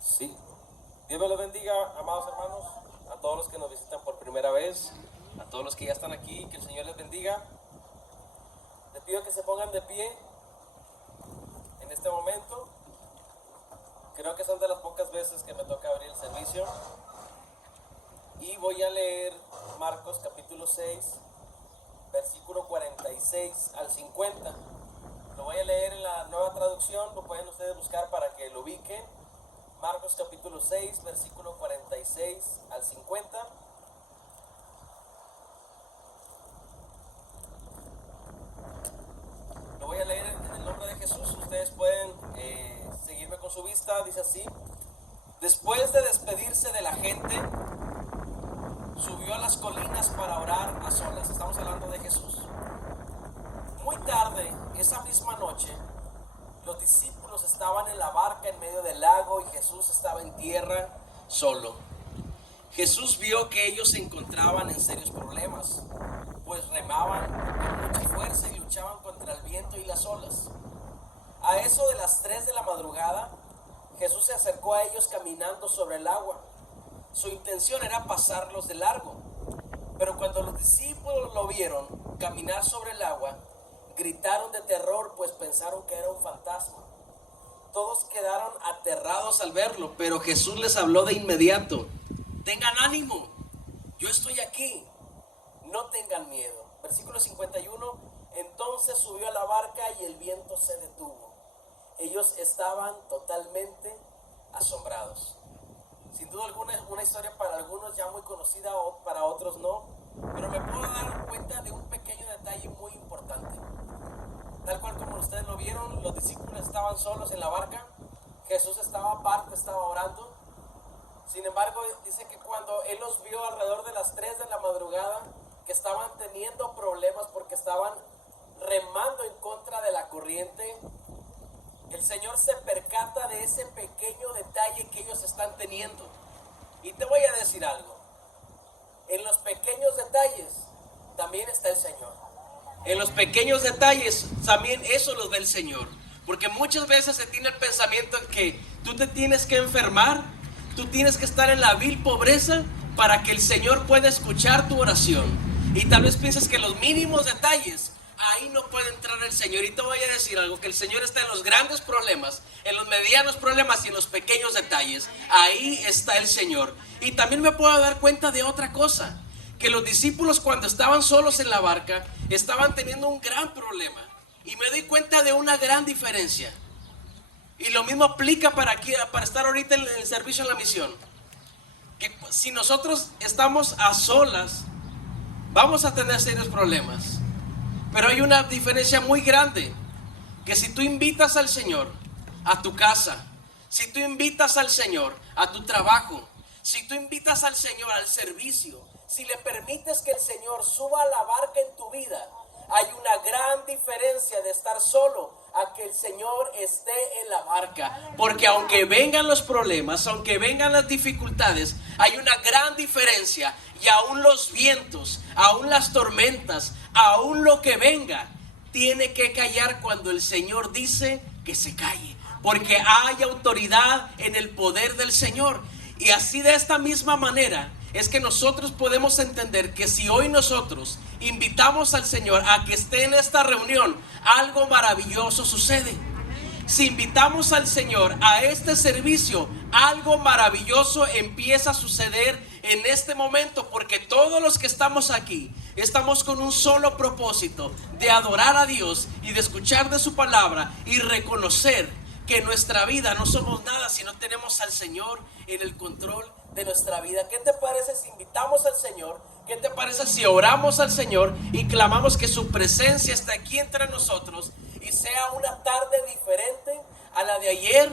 Sí. Dios me los bendiga, amados hermanos, a todos los que nos visitan por primera vez, a todos los que ya están aquí, que el Señor les bendiga. Les pido que se pongan de pie en este momento. Creo que son de las pocas veces que me toca abrir el servicio. Y voy a leer Marcos capítulo 6, versículo 46 al 50. Lo voy a leer en la Nueva Traducción, lo pueden ustedes buscar para que lo ubiquen. Marcos capítulo 6, versículo 46 al 50. Lo voy a leer en el nombre de Jesús. Ustedes pueden seguirme con su vista. Dice así: después de despedirse de la gente, subió a las colinas para orar a solas. Estamos hablando de Jesús. Muy tarde, esa misma noche, los discípulos estaban en la barca en medio del lago y Jesús estaba en tierra solo. Jesús vio que ellos se encontraban en serios problemas, pues remaban con mucha fuerza y luchaban contra el viento y las olas. A eso de las 3 de la madrugada, Jesús se acercó a ellos caminando sobre el agua. Su intención era pasarlos de largo, pero cuando los discípulos lo vieron caminar sobre el agua, gritaron de terror, pues pensaron que era un fantasma. Todos quedaron aterrados al verlo, pero Jesús les habló de inmediato: tengan ánimo, yo estoy aquí, no tengan miedo. Versículo 51, entonces subió a la barca y el viento se detuvo. Ellos estaban totalmente asombrados. Sin duda alguna es una historia para algunos ya muy conocida, o para otros no, pero me puedo dar cuenta de un pequeño detalle muy importante. Tal cual como ustedes lo vieron, los discípulos estaban solos en la barca. Jesús estaba aparte, estaba orando. Sin embargo, dice que cuando Él los vio alrededor de las 3 de la madrugada, que estaban teniendo problemas porque estaban remando en contra de la corriente, el Señor se percata de ese pequeño detalle que ellos están teniendo. Y te voy a decir algo: en los pequeños detalles también está el Señor. En los pequeños detalles también eso los ve el Señor. Porque muchas veces se tiene el pensamiento de que tú te tienes que enfermar, tú tienes que estar en la vil pobreza para que el Señor pueda escuchar tu oración. Y tal vez pienses que los mínimos detalles, ahí no puede entrar el Señor. Y te voy a decir algo: que el Señor está en los grandes problemas, en los medianos problemas y en los pequeños detalles. Ahí está el Señor. Y también me puedo dar cuenta de otra cosa: que los discípulos, cuando estaban solos en la barca, estaban teniendo un gran problema. Y me doy cuenta de una gran diferencia. Y lo mismo aplica para estar ahorita en el servicio en la misión. Que si nosotros estamos a solas, vamos a tener serios problemas. Pero hay una diferencia muy grande: que si tú invitas al Señor a tu casa, si tú invitas al Señor a tu trabajo, si tú invitas al Señor al servicio, si le permites que el Señor suba a la barca en tu vida, hay una gran diferencia de estar solo a que el Señor esté en la barca. Porque aunque vengan los problemas, aunque vengan las dificultades, hay una gran diferencia. Y aún los vientos, aún las tormentas, aún lo que venga, tiene que callar cuando el Señor dice que se calle. Porque hay autoridad en el poder del Señor. Y así, de esta misma manera, es que nosotros podemos entender que si hoy nosotros invitamos al Señor a que esté en esta reunión, algo maravilloso sucede. Si invitamos al Señor a este servicio, algo maravilloso empieza a suceder en este momento, porque todos los que estamos aquí estamos con un solo propósito: de adorar a Dios y de escuchar de su palabra y reconocer que en nuestra vida no somos nada si no tenemos al Señor en el control de nuestra vida. ¿Qué te parece si invitamos al Señor? ¿Qué te parece si oramos al Señor y clamamos que su presencia esté aquí entre nosotros, y sea una tarde diferente a la de ayer,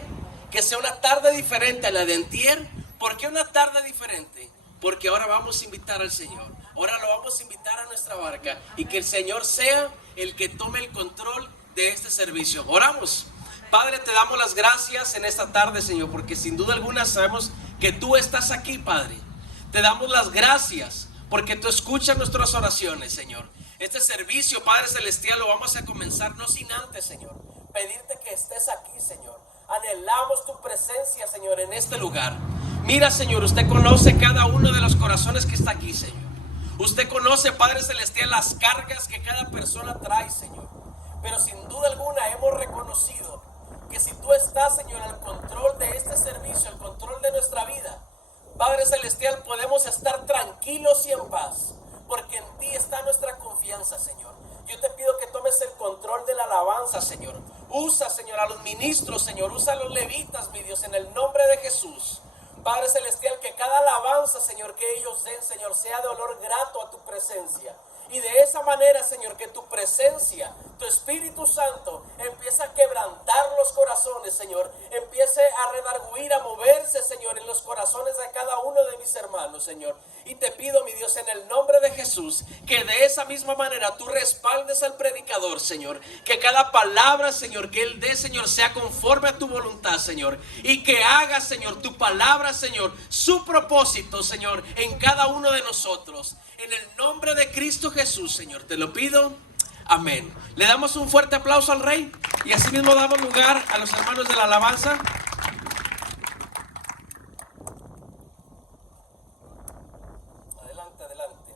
que sea una tarde diferente a la de antier? ¿Por qué una tarde diferente? Porque ahora vamos a invitar al Señor, ahora lo vamos a invitar a nuestra barca, y que el Señor sea el que tome el control de este servicio. Oramos. Padre, te damos las gracias en esta tarde, Señor, porque sin duda alguna sabemos que tú estás aquí, Padre. Te damos las gracias porque tú escuchas nuestras oraciones, Señor. Este servicio, Padre Celestial, lo vamos a comenzar no sin antes, Señor, pedirte que estés aquí, Señor. Anhelamos tu presencia, Señor, en este lugar. Mira, Señor, usted conoce cada uno de los corazones que está aquí, Señor. Usted conoce, Padre Celestial, las cargas que cada persona trae, Señor. Pero sin duda alguna hemos reconocido que si tú estás, Señor, al control de este servicio, al control de nuestra vida, Padre Celestial, podemos estar tranquilos y en paz, porque en ti está nuestra confianza, Señor. Yo te pido que tomes el control de la alabanza, Señor. Usa, Señor, a los ministros, Señor. Usa a los levitas, mi Dios, en el nombre de Jesús. Padre Celestial, que cada alabanza, Señor, que ellos den, Señor, sea de olor grato a tu presencia. Y de esa manera, Señor, que tu presencia, tu Espíritu Santo, empiece a quebrantar los corazones, Señor. Empiece a redarguir, a moverse, Señor, en los corazones de cada uno de mis hermanos, Señor. Y te pido, mi Dios, en el nombre de Jesús, que de esa misma manera tú respaldes al predicador, Señor. Que cada palabra, Señor, que él dé, Señor, sea conforme a tu voluntad, Señor. Y que haga, Señor, tu palabra, Señor, su propósito, Señor, en cada uno de nosotros. En el nombre de Cristo Jesús, Señor, te lo pido. Amén. Le damos un fuerte aplauso al Rey y así mismo damos lugar a los hermanos de la alabanza. Adelante, adelante.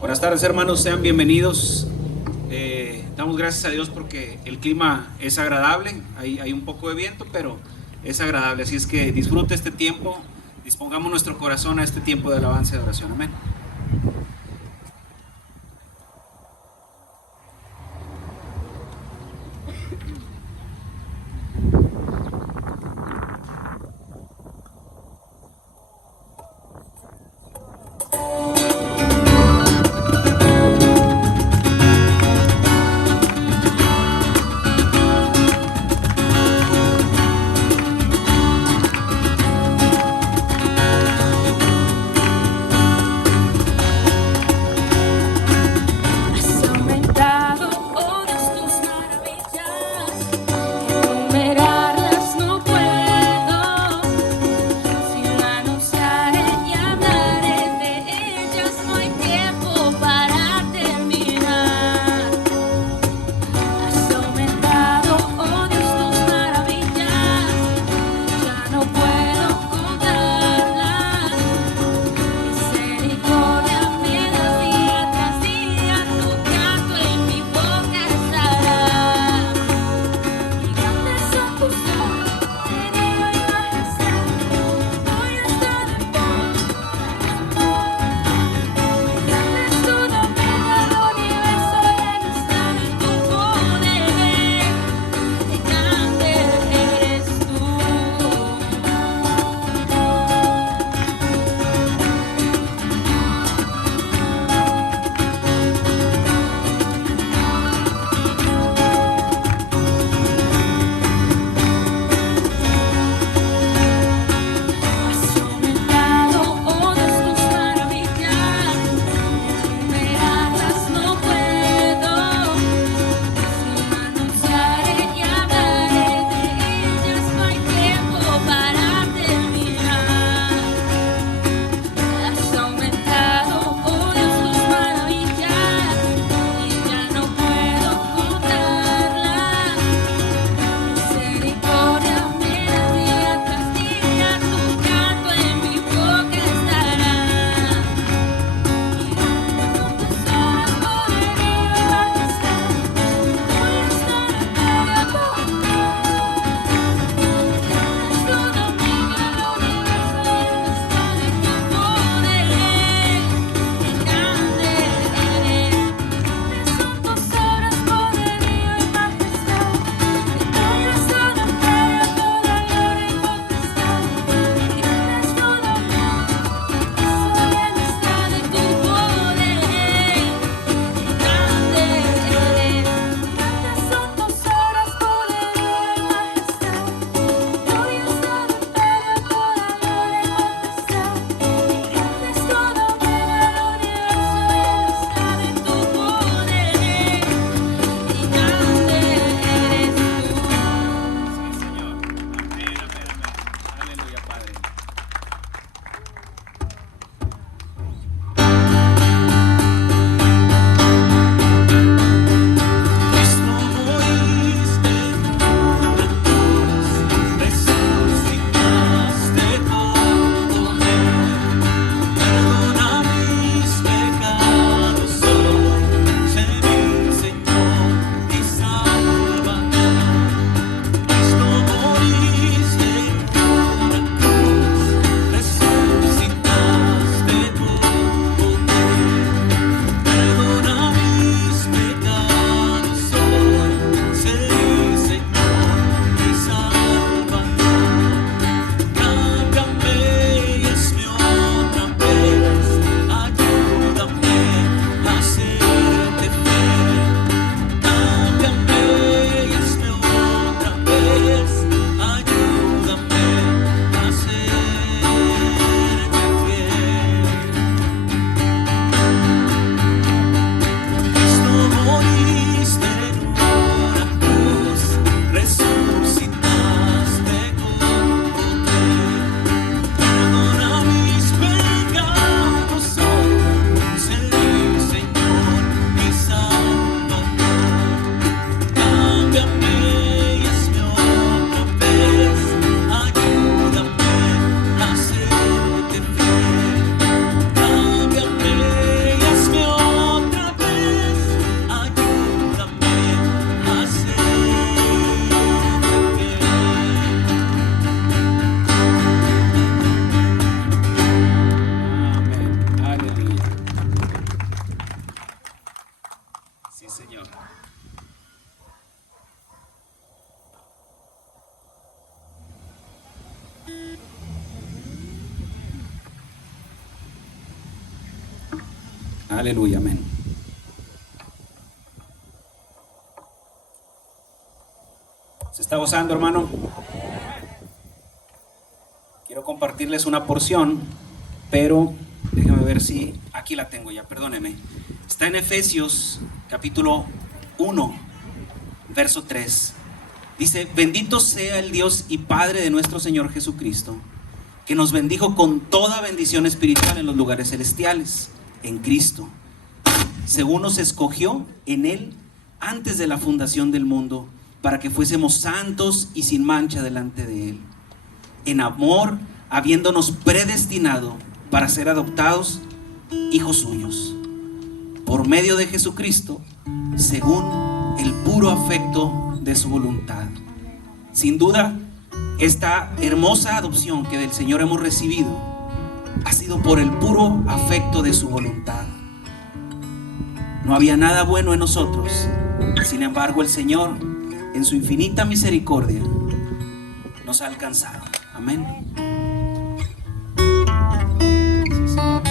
Buenas tardes, hermanos, sean bienvenidos. Damos gracias a Dios porque el clima es agradable, hay un poco de viento, pero es agradable, así es que disfrute este tiempo, dispongamos nuestro corazón a este tiempo de alabanza y de oración. Amén. Aleluya, amén. ¿Se está gozando, hermano? Quiero compartirles una porción, pero déjame ver si aquí la tengo ya, perdóneme. Está en Efesios capítulo 1, verso 3. Dice: bendito sea el Dios y Padre de nuestro Señor Jesucristo, que nos bendijo con toda bendición espiritual en los lugares celestiales, en Cristo, según nos escogió en Él antes de la fundación del mundo, para que fuésemos santos y sin mancha delante de Él, en amor, habiéndonos predestinado para ser adoptados hijos suyos, por medio de Jesucristo, según el puro afecto de su voluntad. Sin duda, esta hermosa adopción que del Señor hemos recibido ha sido por el puro afecto de su voluntad. No había nada bueno en nosotros, sin embargo el Señor, en su infinita misericordia, nos ha alcanzado. Amén. Sí, Señor.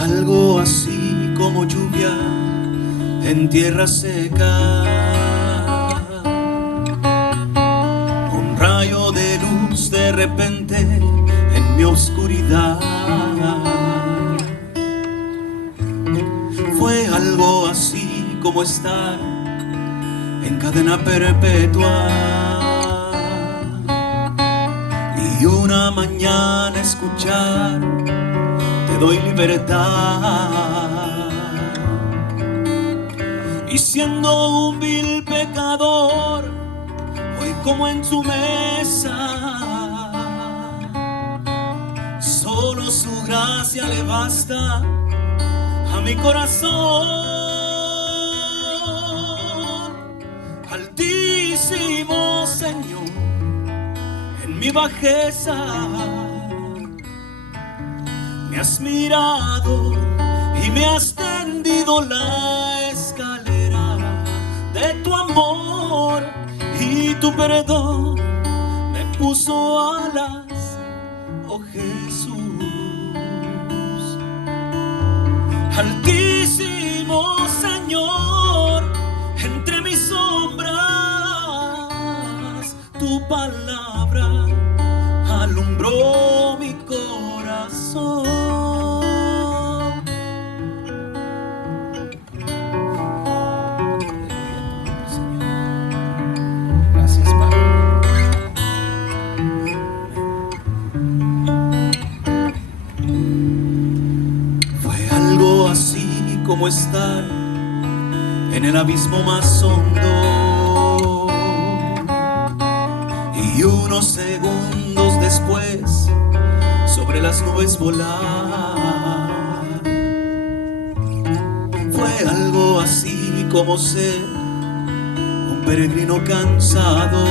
Algo así como lluvia en tierra seca, un rayo de luz de repente en mi oscuridad. Fue algo así como estar en cadena perpetua y una mañana escuchar: te doy libertad. Y siendo un vil pecador, hoy como en su mesa, solo su gracia le basta a mi corazón. Altísimo Señor, en mi bajeza me has mirado y me has tendido la escalera de tu amor, y tu perdón me puso alas, oh Jesús. Altísimo Señor, entre mis sombras tu palabra alumbró mi corazón. Gracias, Padre. Fue algo así como estar en el abismo más hondo, y unos segundos después sobre las nubes volar. Fue algo así como ser un peregrino cansado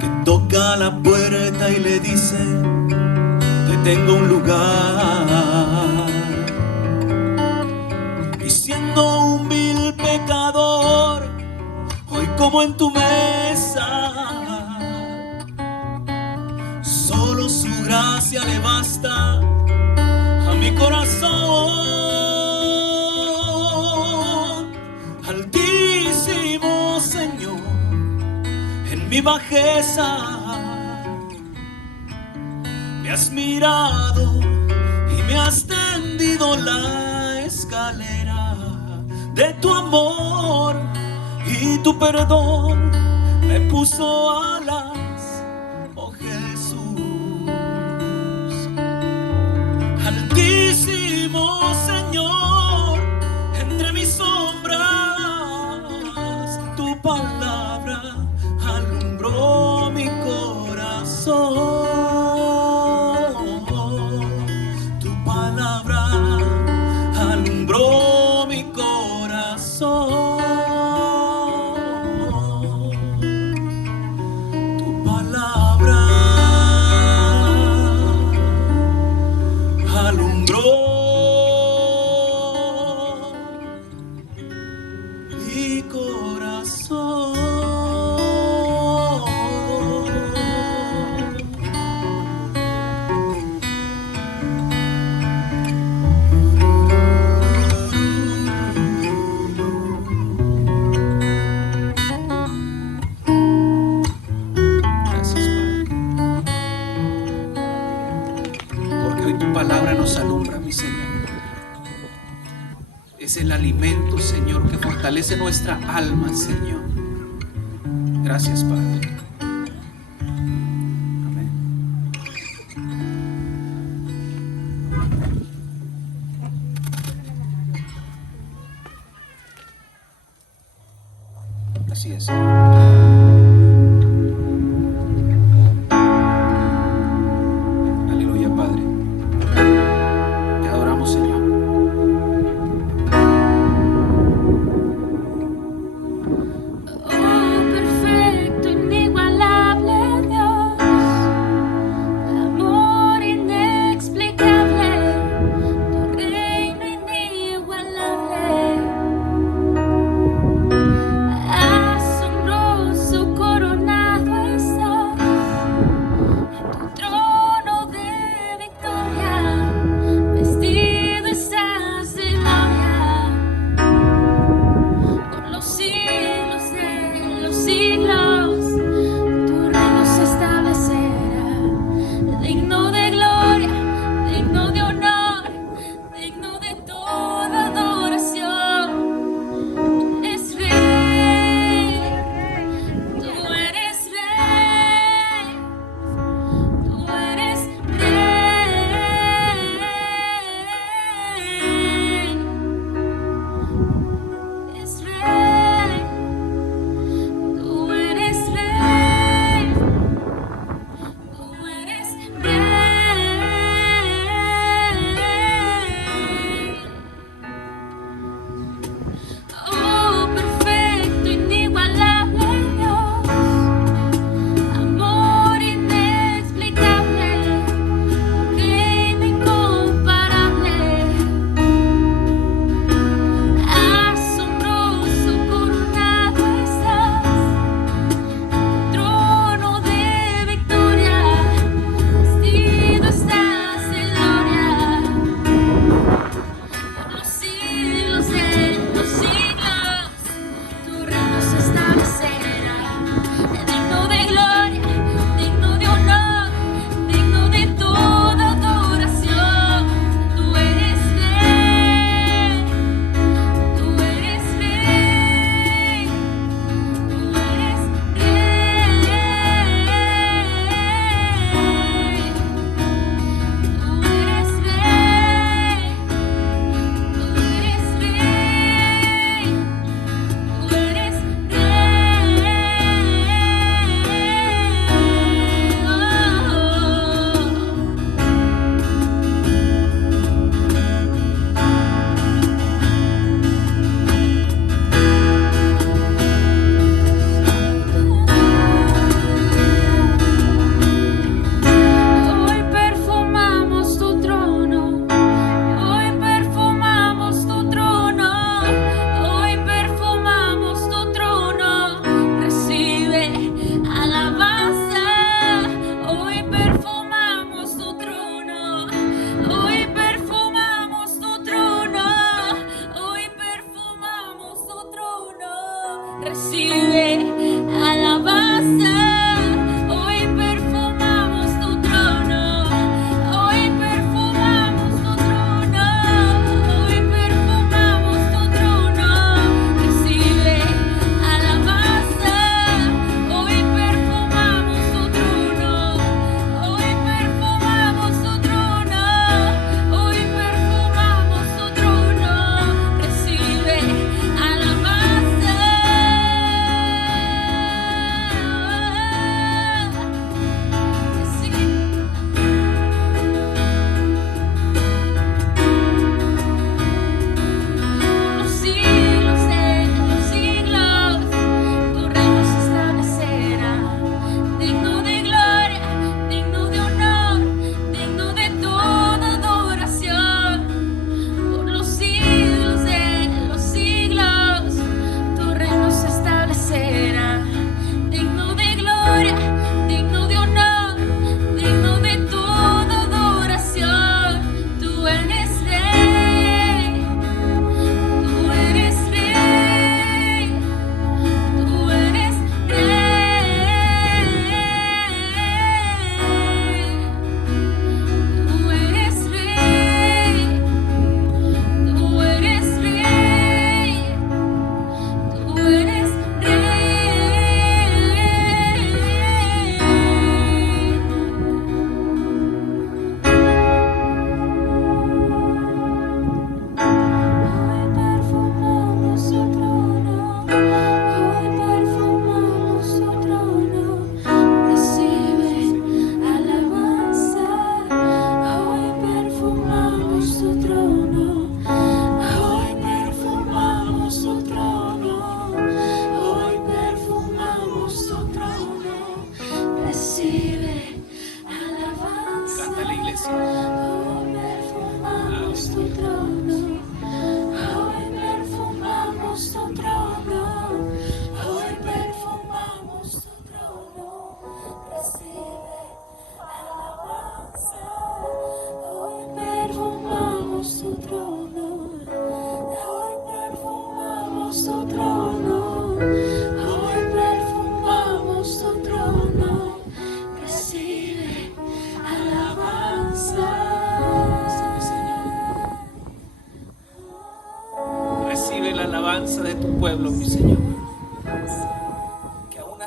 que toca la puerta y le dice: te tengo un lugar. Y siendo un vil pecador, hoy como en tu mesa, solo su gracia le basta a mi corazón. Altísimo Señor, en mi bajeza me has mirado y me has tendido la escalera de tu amor, y tu perdón me puso alas, oh Jesús. Altísimo Señor, entre mis sombras tu palabra alumbró mi corazón. nos alumbra, mi Señor. Es el alimento, Señor, que fortalece nuestra alma, Señor. Gracias, Padre. Amén. Así es, Señor.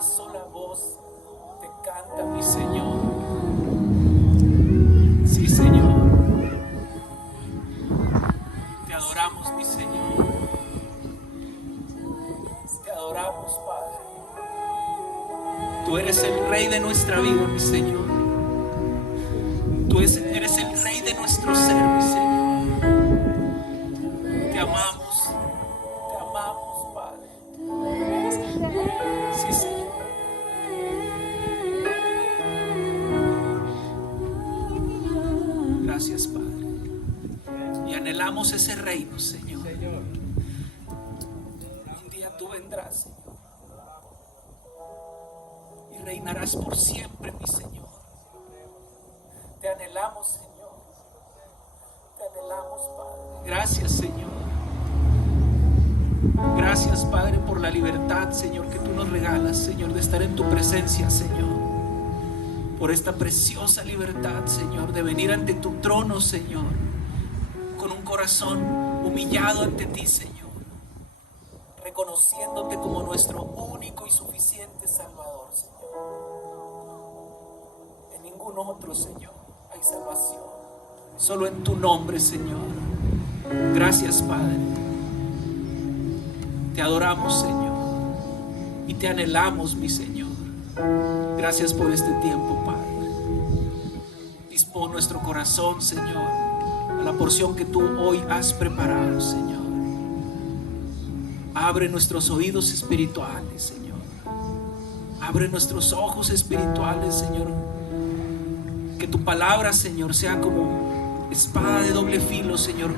sola voz te canta, mi Señor. Sí, Señor. Te adoramos, mi Señor. Te adoramos, Padre. Tú eres el Rey de nuestra vida, mi Señor. Tú eres el Rey de nuestro ser, mi Señor. Te amamos, Padre. sí, Señor. Gracias, Padre. Y anhelamos ese reino, Señor. Un día tú vendrás, Señor, y reinarás por siempre, mi Señor. Te anhelamos, Señor. Te anhelamos, Padre. Gracias, Señor. Gracias, Padre, por la libertad, Señor, que tú nos regalas, Señor, de estar en tu presencia, Señor. Por esta preciosa libertad, Señor, de venir ante tu trono, Señor, con un corazón humillado ante ti, Señor, reconociéndote como nuestro único y suficiente Salvador, Señor. En ningún otro, Señor, hay salvación. Solo en tu nombre, Señor. Gracias, Padre. Te adoramos, Señor, y te anhelamos, mi Señor. Gracias por este tiempo, Padre. Dispón nuestro corazón, Señor, a la porción que tú hoy has preparado, Señor. Abre nuestros oídos espirituales, Señor. Abre nuestros ojos espirituales, Señor. Que tu palabra, Señor, sea como espada de doble filo, Señor,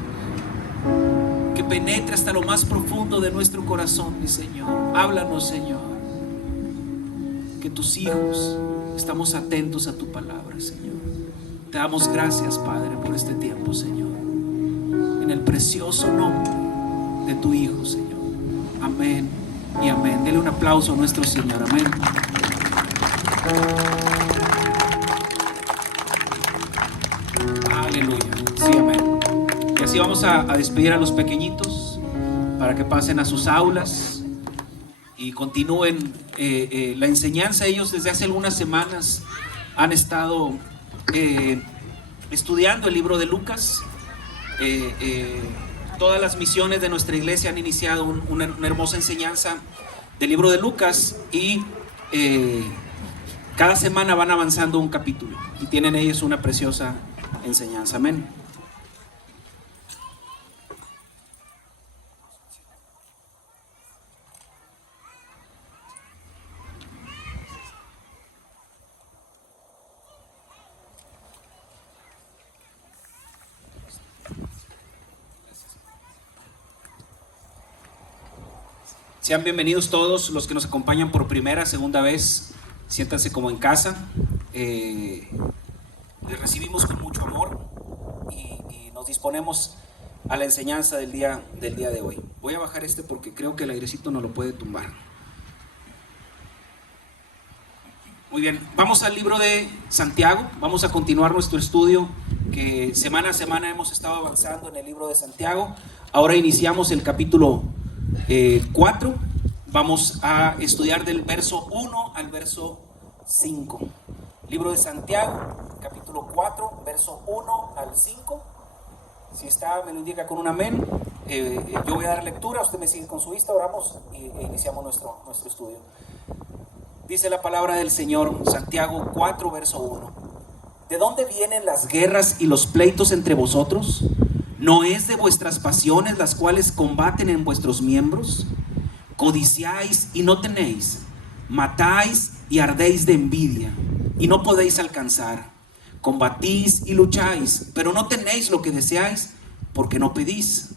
que penetre hasta lo más profundo de nuestro corazón, mi Señor. Háblanos, Señor. Que tus hijos estamos atentos a tu palabra, Señor. Te damos gracias, Padre, por este tiempo, Señor. En el precioso nombre de tu Hijo, Señor. Amén y amén. Dele un aplauso a nuestro Señor. Amén. Aleluya. Sí, amén. Y así vamos a despedir a los pequeñitos para que pasen a sus aulas y continúen la enseñanza. Ellos desde hace algunas semanas han estado estudiando el libro de Lucas. Todas las misiones de nuestra iglesia han iniciado una hermosa enseñanza del libro de Lucas y cada semana van avanzando un capítulo y tienen ellos una preciosa enseñanza. Amén. Sean bienvenidos todos los que nos acompañan por primera, segunda vez. Siéntanse como en casa. Les recibimos con mucho amor y nos disponemos a la enseñanza del día de hoy. Voy a bajar porque creo que el airecito no lo puede tumbar. Muy bien, vamos al libro de Santiago. Vamos a continuar nuestro estudio que semana a semana hemos estado avanzando en el libro de Santiago. Ahora iniciamos el capítulo 4. Vamos a estudiar del verso 1 al verso 5. Libro de Santiago, capítulo 4, verso 1 al 5. Si está, me lo indica con un amén. Yo voy a dar lectura, usted me sigue con su vista, oramos e iniciamos nuestro estudio. Dice la palabra del Señor, Santiago 4, verso 1. ¿De dónde vienen las guerras y los pleitos entre vosotros? ¿No es de vuestras pasiones las cuales combaten en vuestros miembros? Codiciáis y no tenéis, matáis y ardéis de envidia y no podéis alcanzar. Combatís y lucháis, pero no tenéis lo que deseáis porque no pedís.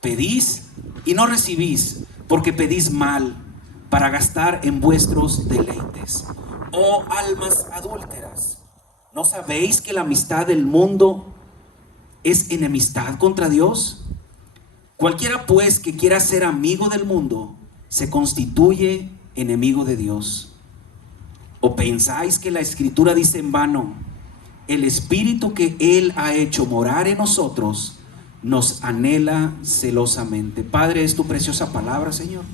Pedís y no recibís porque pedís mal para gastar en vuestros deleites. Oh almas adúlteras, ¿no sabéis que la amistad del mundo es enemistad contra Dios? Cualquiera pues que quiera ser amigo del mundo se constituye enemigo de Dios. ¿O pensáis que la Escritura dice en vano: el Espíritu que Él ha hecho morar en nosotros nos anhela celosamente? Padre, es tu preciosa palabra, Señor.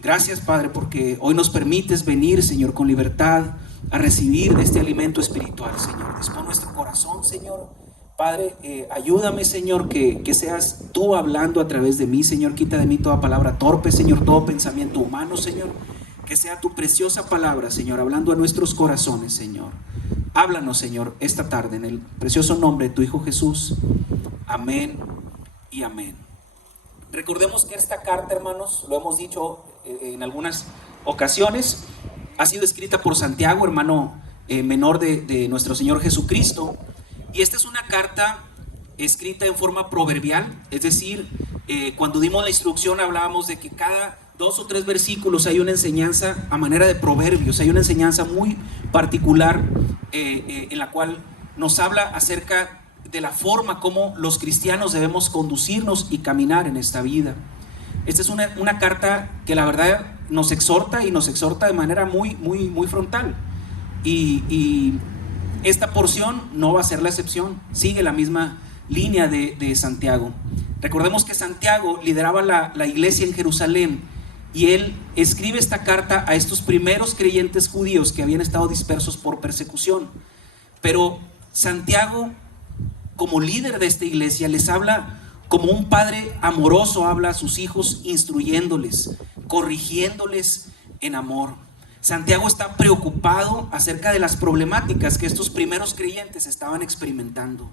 Gracias, Padre, porque hoy nos permites venir, Señor, con libertad a recibir de este alimento espiritual, Señor. Dispón nuestro corazón, Señor. Padre, ayúdame, Señor, que seas tú hablando a través de mí, Señor. Quita de mí toda palabra torpe, Señor, todo pensamiento humano, Señor. Que sea tu preciosa palabra, Señor, hablando a nuestros corazones, Señor. Háblanos, Señor, esta tarde, en el precioso nombre de tu Hijo Jesús. Amén y amén. Recordemos que esta carta, hermanos, lo hemos dicho en algunas ocasiones, ha sido escrita por Santiago, hermano menor de nuestro Señor Jesucristo. Y esta es una carta escrita en forma proverbial, es decir, cuando dimos la instrucción hablábamos de que cada 2 o 3 versículos hay una enseñanza a manera de proverbios, hay una enseñanza muy particular en la cual nos habla acerca de la forma como los cristianos debemos conducirnos y caminar en esta vida. Esta es una carta que la verdad nos exhorta y nos exhorta de manera muy frontal. Y esta porción no va a ser la excepción, sigue la misma línea de Santiago. Recordemos que Santiago lideraba la iglesia en Jerusalén y él escribe esta carta a estos primeros creyentes judíos que habían estado dispersos por persecución. Pero Santiago, como líder de esta iglesia, les habla como un padre amoroso habla a sus hijos, instruyéndoles, corrigiéndoles en amor. Santiago está preocupado acerca de las problemáticas que estos primeros creyentes estaban experimentando.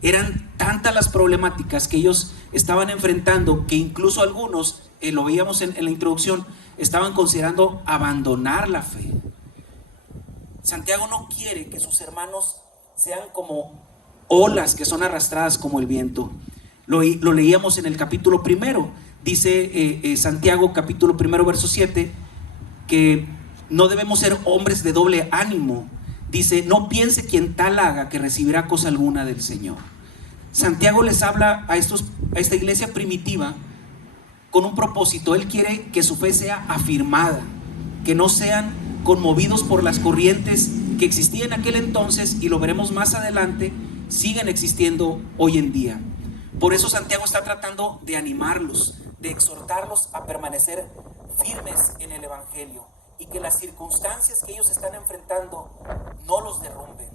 Eran tantas las problemáticas que ellos estaban enfrentando que incluso algunos, lo veíamos en la introducción, estaban considerando abandonar la fe. Santiago no quiere que sus hermanos sean como olas que son arrastradas como el viento. Lo leíamos en el capítulo 1, dice Santiago capítulo 1 verso 7, que no debemos ser hombres de doble ánimo. Dice, no piense quien tal haga que recibirá cosa alguna del Señor. Santiago les habla a esta iglesia primitiva con un propósito. Él quiere que su fe sea afirmada, que no sean conmovidos por las corrientes que existían en aquel entonces, y lo veremos más adelante, siguen existiendo hoy en día. Por eso Santiago está tratando de animarlos, de exhortarlos a permanecer firmes en el Evangelio y que las circunstancias que ellos están enfrentando no los derrumben.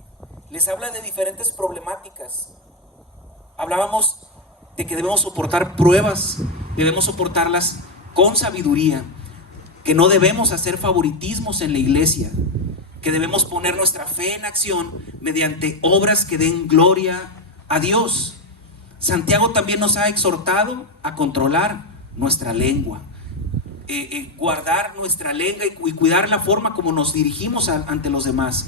Les habla de diferentes problemáticas. Hablábamos de que debemos soportar pruebas, debemos soportarlas con sabiduría, que no debemos hacer favoritismos en la iglesia, que debemos poner nuestra fe en acción mediante obras que den gloria a Dios. Santiago también nos ha exhortado a controlar nuestra lengua, guardar nuestra lengua y cuidar la forma como nos dirigimos ante los demás.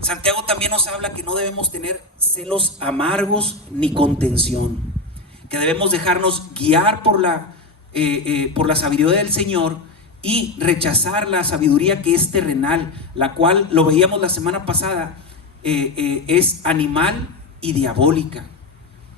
Santiago también nos habla que no debemos tener celos amargos ni contención, que debemos dejarnos guiar por la sabiduría del Señor y rechazar la sabiduría que es terrenal, la cual, lo veíamos la semana pasada, es animal y diabólica.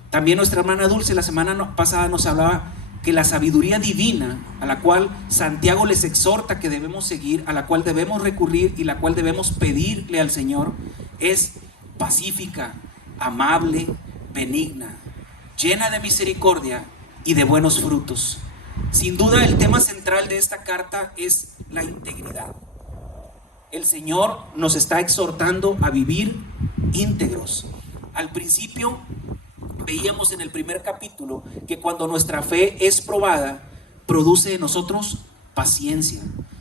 También nuestra hermana Dulce la semana pasada nos hablaba que la sabiduría divina a la cual Santiago les exhorta que debemos seguir, a la cual debemos recurrir y la cual debemos pedirle al Señor, es pacífica, amable, benigna, llena de misericordia y de buenos frutos. Sin duda el tema central de esta carta es la integridad. El Señor nos está exhortando a vivir íntegros. Al principio veíamos en el primer capítulo que cuando nuestra fe es probada, produce en nosotros paciencia,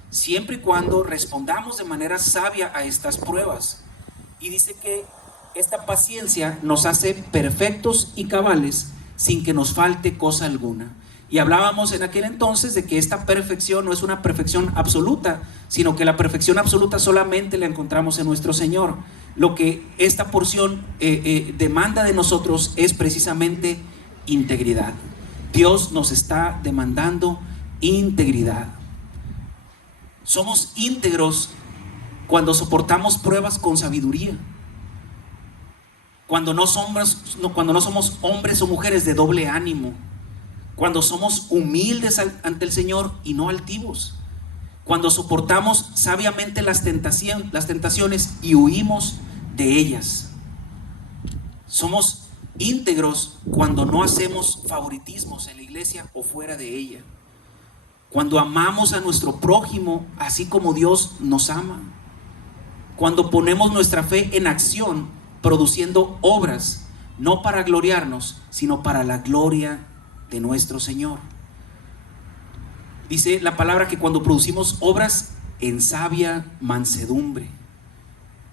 siempre y cuando respondamos de manera sabia a estas pruebas. Y dice que esta paciencia nos hace perfectos y cabales sin que nos falte cosa alguna. Y hablábamos en aquel entonces de que esta perfección no es una perfección absoluta, sino que la perfección absoluta solamente la encontramos en nuestro Señor. Lo que esta porción demanda de nosotros es precisamente integridad. Dios nos está demandando integridad. Somos íntegros cuando soportamos pruebas con sabiduría, cuando no somos hombres o mujeres de doble ánimo, cuando somos humildes ante el Señor y no altivos, cuando soportamos sabiamente las tentaciones y huimos de ellas. Somos íntegros cuando no hacemos favoritismos en la iglesia o fuera de ella. cuando amamos a nuestro prójimo así como Dios nos ama, cuando ponemos nuestra fe en acción, produciendo obras, no para gloriarnos, sino para la gloria de nuestro Señor. Dice la palabra que cuando producimos obras en sabia mansedumbre,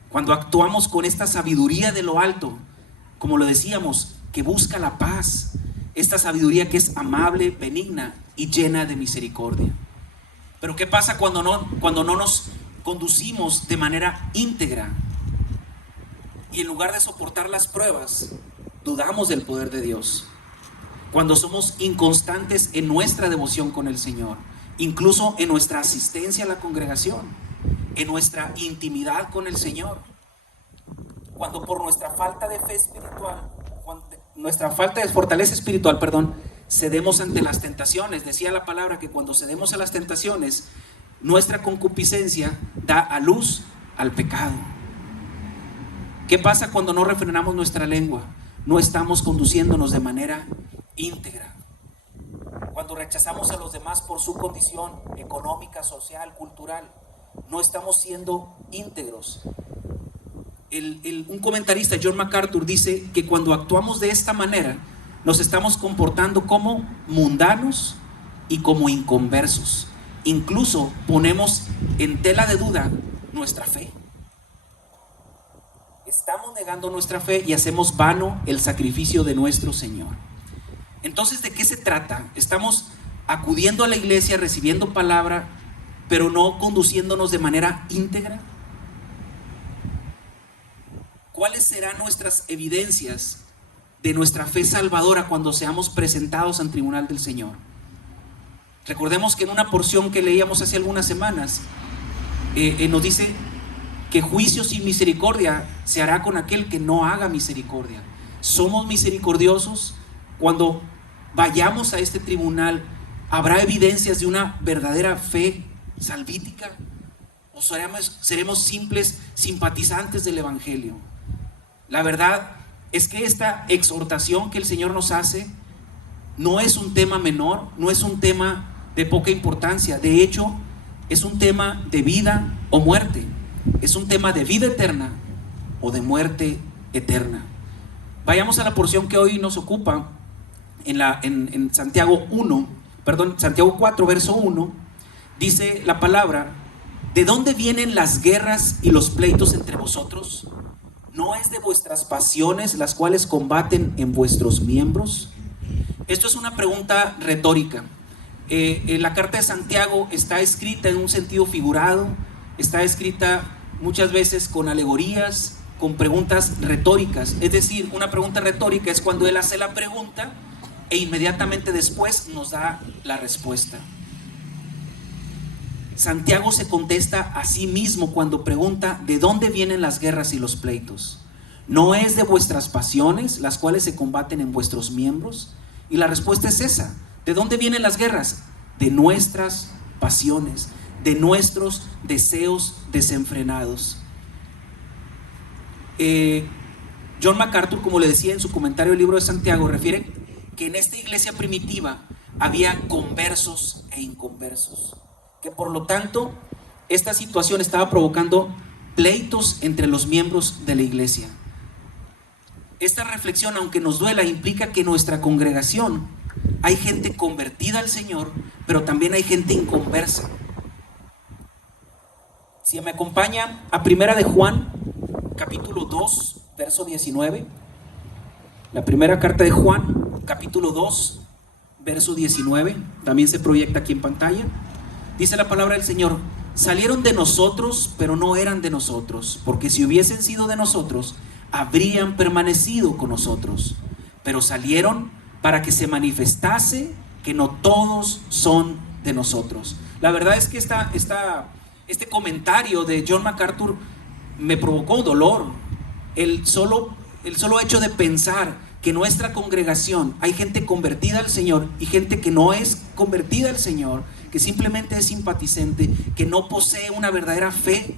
cuando actuamos con esta sabiduría de lo alto, como lo decíamos, que busca la paz, esta sabiduría que es amable, benigna y llena de misericordia. Pero ¿qué pasa cuando no nos conducimos de manera íntegra? Y en lugar de soportar las pruebas, dudamos del poder de Dios. Cuando somos inconstantes en nuestra devoción con el Señor, incluso en nuestra asistencia a la congregación, en nuestra intimidad con el Señor. Cuando por nuestra falta de fe espiritual, nuestra falta de fortaleza espiritual, cedemos ante las tentaciones. Decía la palabra que cuando cedemos a las tentaciones, nuestra concupiscencia da a luz al pecado. ¿Qué pasa cuando no refrenamos nuestra lengua? No estamos conduciéndonos de manera íntegra. Cuando rechazamos a los demás por su condición económica, social, cultural, no estamos siendo íntegros. Un comentarista, John MacArthur, dice que cuando actuamos de esta manera, nos estamos comportando como mundanos y como inconversos. Incluso ponemos en tela de duda nuestra fe. Estamos negando nuestra fe y hacemos vano el sacrificio de nuestro Señor. Entonces, ¿de qué se trata? Estamos acudiendo a la iglesia, recibiendo palabra, pero no conduciéndonos de manera íntegra. ¿Cuáles serán nuestras evidencias de nuestra fe salvadora cuando seamos presentados al tribunal del Señor? Recordemos que en una porción que leíamos hace algunas semanas, nos dice que juicio sin misericordia se hará con aquel que no haga misericordia. Somos misericordiosos. Cuando vayamos a este tribunal, ¿habrá evidencias de una verdadera fe salvítica? ¿O seremos simples simpatizantes del Evangelio? La verdad es que esta exhortación que el Señor nos hace no es un tema menor, no es un tema de poca importancia. De hecho, es un tema de vida o muerte. Es un tema de vida eterna o de muerte eterna. Vayamos a la porción que hoy nos ocupa en Santiago 4, verso 1. Dice la palabra: ¿de dónde vienen las guerras y los pleitos entre vosotros? ¿No es de vuestras pasiones las cuales combaten en vuestros miembros? Esto es una pregunta retórica. La carta de Santiago está escrita en un sentido figurado, está escrita muchas veces con alegorías, con preguntas retóricas. Es decir, una pregunta retórica es cuando él hace la pregunta e inmediatamente después nos da la respuesta. Santiago se contesta a sí mismo cuando pregunta: ¿de dónde vienen las guerras y los pleitos? ¿No es de vuestras pasiones las cuales se combaten en vuestros miembros? Y la respuesta es esa: ¿de dónde vienen las guerras? De nuestras pasiones, de nuestros deseos desenfrenados. John MacArthur, como le decía en su comentario del libro de Santiago, refiere que en esta iglesia primitiva había conversos e inconversos, que por lo tanto esta situación estaba provocando pleitos entre los miembros de la iglesia. Esta reflexión, aunque nos duela, implica que en nuestra congregación hay gente convertida al Señor, pero también hay gente inconversa. Si me acompaña a Primera de Juan, capítulo 2, verso 19. La primera carta de Juan, capítulo 2, verso 19. También se proyecta aquí en pantalla. Dice la palabra del Señor: salieron de nosotros, pero no eran de nosotros, porque si hubiesen sido de nosotros, habrían permanecido con nosotros. Pero salieron para que se manifestase que no todos son de nosotros. La verdad es que este comentario de John MacArthur me provocó dolor. El solo hecho de pensar que en nuestra congregación hay gente convertida al Señor y gente que no es convertida al Señor, que simplemente es simpatizante, que no posee una verdadera fe,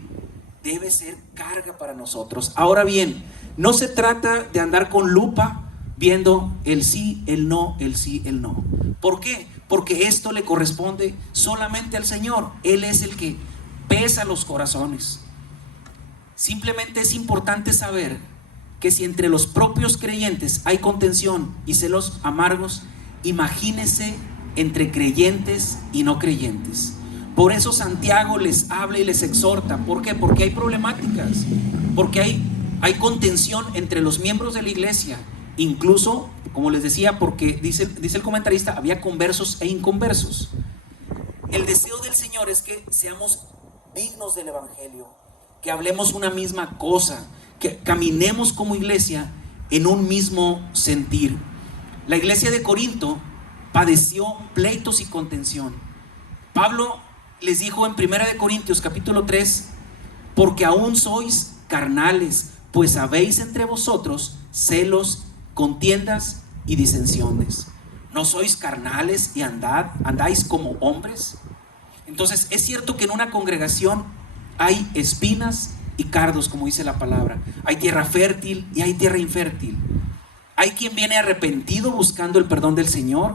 debe ser carga para nosotros. Ahora bien, no se trata de andar con lupa viendo el sí, el no, el sí, el no. ¿Por qué? Porque esto le corresponde solamente al Señor. Él es el que pesa los corazones. Simplemente es importante saber que si entre los propios creyentes hay contención y celos amargos, imagínese entre creyentes y no creyentes. Por eso Santiago les habla y les exhorta. ¿Por qué? Porque hay problemáticas, porque hay contención entre los miembros de la iglesia. Incluso, como les decía, porque dice el comentarista, había conversos e inconversos. El deseo del Señor es que seamos dignos del evangelio, que hablemos una misma cosa, que caminemos como iglesia en un mismo sentir. La iglesia de Corinto padeció pleitos y contención. Pablo les dijo en 1 Corintios capítulo 3, porque aún sois carnales, pues habéis entre vosotros celos, contiendas y disensiones. ¿No sois carnales y andáis como hombres? Entonces es cierto que en una congregación hay espinas y cardos, como dice la palabra. Hay tierra fértil y hay tierra infértil. Hay quien viene arrepentido buscando el perdón del Señor,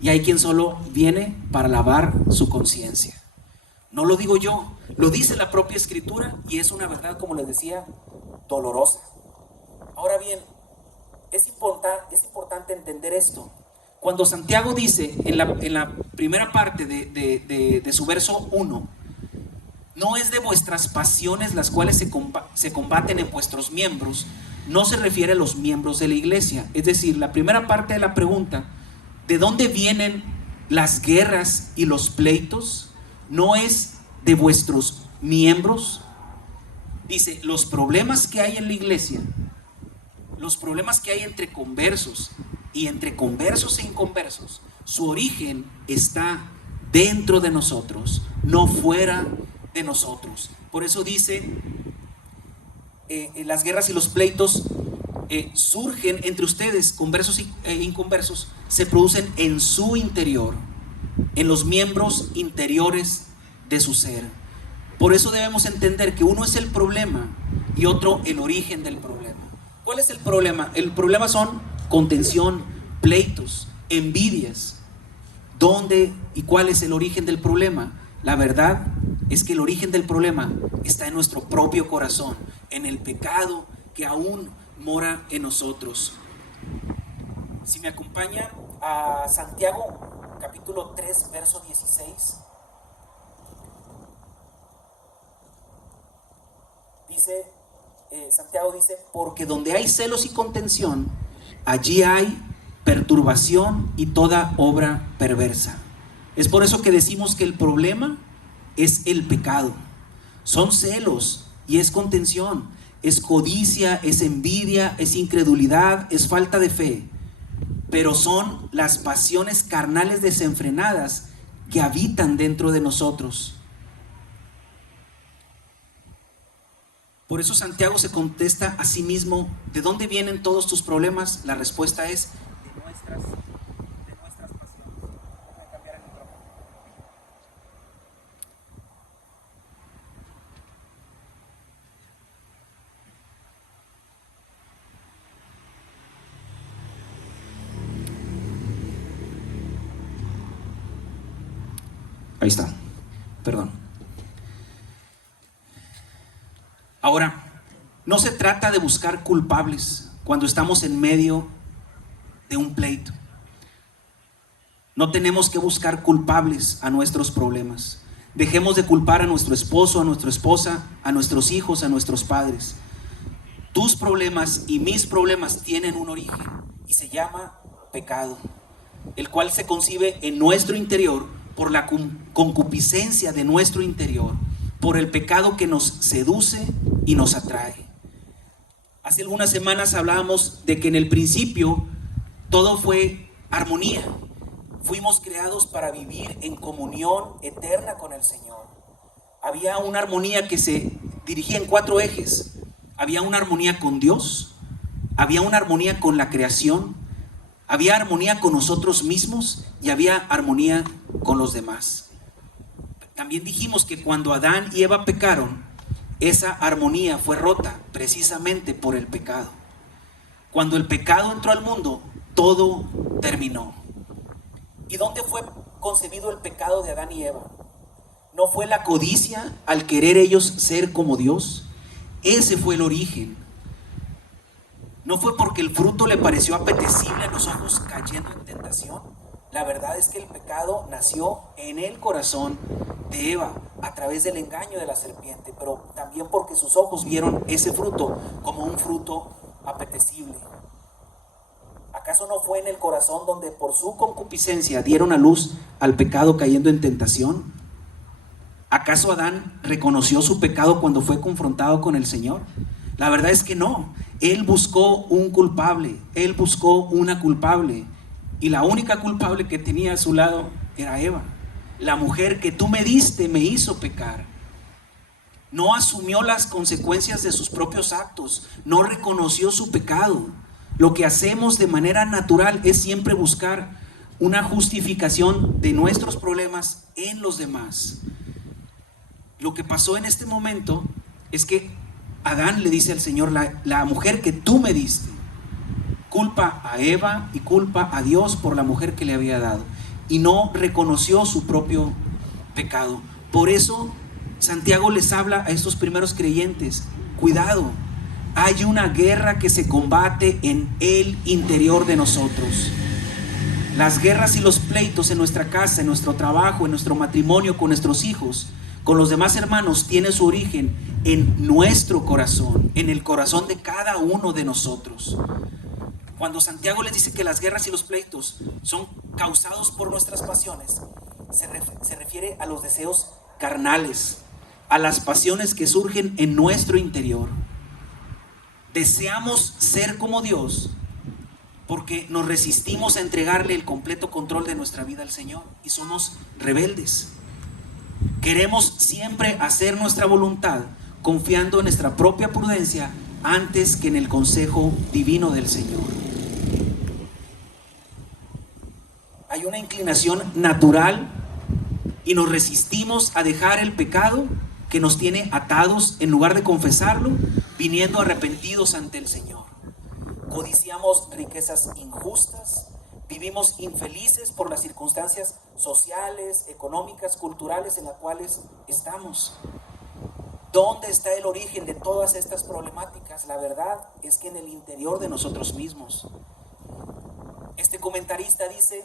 y hay quien solo viene para lavar su conciencia. No lo digo yo, lo dice la propia Escritura, y es una verdad, como les decía, dolorosa. Ahora bien, es importante entender esto. Cuando Santiago dice en la primera parte de su verso 1, no es de vuestras pasiones las cuales se combaten en vuestros miembros, no se refiere a los miembros de la iglesia. Es decir, la primera parte de la pregunta, ¿de dónde vienen las guerras y los pleitos? No es de vuestros miembros. Dice, los problemas que hay en la iglesia, los problemas que hay entre conversos y entre conversos e inconversos, su origen está dentro de nosotros, no fuera de nosotros. Por eso dice, las guerras y los pleitos surgen entre ustedes, conversos e inconversos, se producen en su interior, en los miembros interiores de su ser. Por eso debemos entender que uno es el problema y otro el origen del problema. ¿Cuál es el problema? El problema son contención, pleitos, envidias. ¿Dónde y cuál es el origen del problema? La verdad es que el origen del problema está en nuestro propio corazón, en el pecado que aún mora en nosotros. Si me acompaña a Santiago capítulo 3 verso 16, Santiago dice, porque donde hay celos y contención, allí hay perturbación y toda obra perversa. Es por eso que decimos que el problema es el pecado. Son celos y es contención, es codicia, es envidia, es incredulidad, es falta de fe. Pero son las pasiones carnales desenfrenadas que habitan dentro de nosotros. Por eso Santiago se contesta a sí mismo, ¿de dónde vienen todos tus problemas? La respuesta es, de nuestras pasiones. Déjame cambiar el micrófono. Ahí está, perdón. Ahora, no se trata de buscar culpables cuando estamos en medio de un pleito. No tenemos que buscar culpables a nuestros problemas. Dejemos de culpar a nuestro esposo, a nuestra esposa, a nuestros hijos, a nuestros padres. Tus problemas y mis problemas tienen un origen y se llama pecado, el cual se concibe en nuestro interior por la concupiscencia de nuestro interior, por el pecado que nos seduce y nos atrae. Hace algunas semanas hablábamos de que en el principio todo fue armonía. Fuimos creados para vivir en comunión eterna con el Señor. Había una armonía que se dirigía en 4 ejes. Había una armonía con Dios, había una armonía con la creación, había armonía con nosotros mismos y había armonía con los demás. También dijimos que cuando Adán y Eva pecaron, esa armonía fue rota precisamente por el pecado. Cuando el pecado entró al mundo, todo terminó. ¿Y dónde fue concebido el pecado de Adán y Eva? ¿No fue la codicia al querer ellos ser como Dios? Ese fue el origen. ¿No fue porque el fruto le pareció apetecible a los ojos cayendo en tentación? La verdad es que el pecado nació En el corazón de Eva, a través del engaño de la serpiente, pero también porque sus ojos vieron ese fruto como un fruto apetecible. ¿Acaso no fue en el corazón donde por su concupiscencia dieron a luz al pecado cayendo en tentación? ¿Acaso Adán reconoció su pecado cuando fue confrontado con el Señor? La verdad es que no. Él buscó un culpable, él buscó una culpable, y la única culpable que tenía a su lado era Eva. La mujer que tú me diste me hizo pecar. No asumió las consecuencias de sus propios actos, no reconoció su pecado. Lo que hacemos de manera natural es siempre buscar una justificación de nuestros problemas en los demás. Lo que pasó en este momento es que Adán le dice al Señor, la mujer que tú me diste, culpa a Eva y culpa a Dios por la mujer que le había dado, y no reconoció su propio pecado. Por eso Santiago les habla a estos primeros creyentes: cuidado, hay una guerra que se combate en el interior de nosotros. Las guerras y los pleitos en nuestra casa, en nuestro trabajo, en nuestro matrimonio, con nuestros hijos, con los demás hermanos, tiene su origen en nuestro corazón, en el corazón de cada uno de nosotros. Cuando Santiago les dice que las guerras y los pleitos son causados por nuestras pasiones, se refiere a los deseos carnales, a las pasiones que surgen en nuestro interior. Deseamos ser como Dios porque nos resistimos a entregarle el completo control de nuestra vida al Señor y somos rebeldes. Queremos siempre hacer nuestra voluntad confiando en nuestra propia prudencia antes que en el consejo divino del Señor. Hay una inclinación natural y nos resistimos a dejar el pecado que nos tiene atados en lugar de confesarlo, viniendo arrepentidos ante el Señor. Codiciamos riquezas injustas, vivimos infelices por las circunstancias sociales, económicas, culturales en las cuales estamos. ¿Dónde está el origen de todas estas problemáticas? La verdad es que en el interior de nosotros mismos. Este comentarista dice: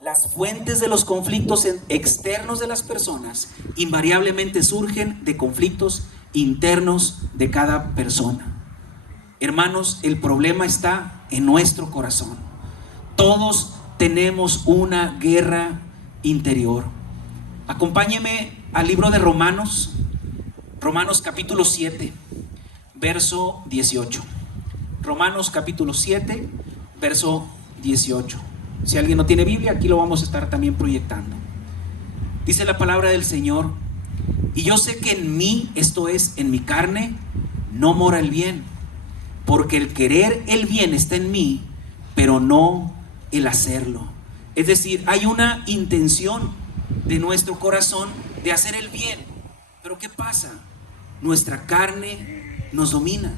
las fuentes de los conflictos externos de las personas invariablemente surgen de conflictos internos de cada persona. Hermanos, el problema está en nuestro corazón. Todos tenemos una guerra interior. Acompáñeme al libro de Romanos capítulo 7, verso 18. Romanos capítulo 7, verso 18. Si alguien no tiene Biblia, aquí lo vamos a estar también proyectando. Dice la palabra del Señor: y yo sé que en mí, esto es, en mi carne, no mora el bien, porque el querer el bien está en mí, pero no el hacerlo. Es decir, hay una intención de nuestro corazón de hacer el bien. Pero ¿qué pasa? Nuestra carne nos domina.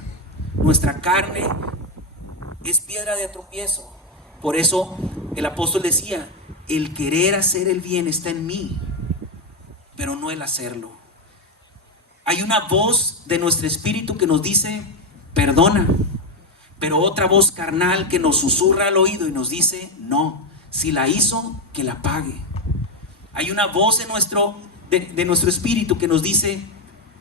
Nuestra carne es piedra de tropiezo. Por eso el apóstol decía: el querer hacer el bien está en mí, pero no el hacerlo. Hay una voz de nuestro espíritu que nos dice: perdona. Pero otra voz carnal que nos susurra al oído y nos dice: no, si la hizo, que la pague. Hay una voz de nuestro espíritu que nos dice: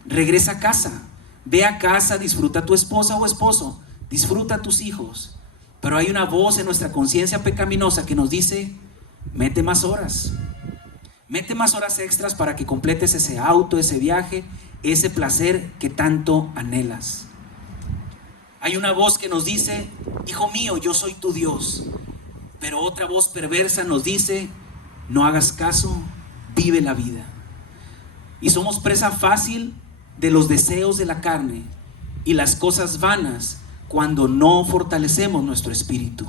regresa a casa, ve a casa, disfruta a tu esposa o esposo, disfruta a tus hijos. Pero hay una voz en nuestra conciencia pecaminosa que nos dice: mete más horas extras para que completes ese auto, ese viaje, ese placer que tanto anhelas. Hay una voz que nos dice: hijo mío, yo soy tu Dios. Pero otra voz perversa nos dice: no hagas caso, vive la vida. Y somos presa fácil de los deseos de la carne y las cosas vanas cuando no fortalecemos nuestro espíritu.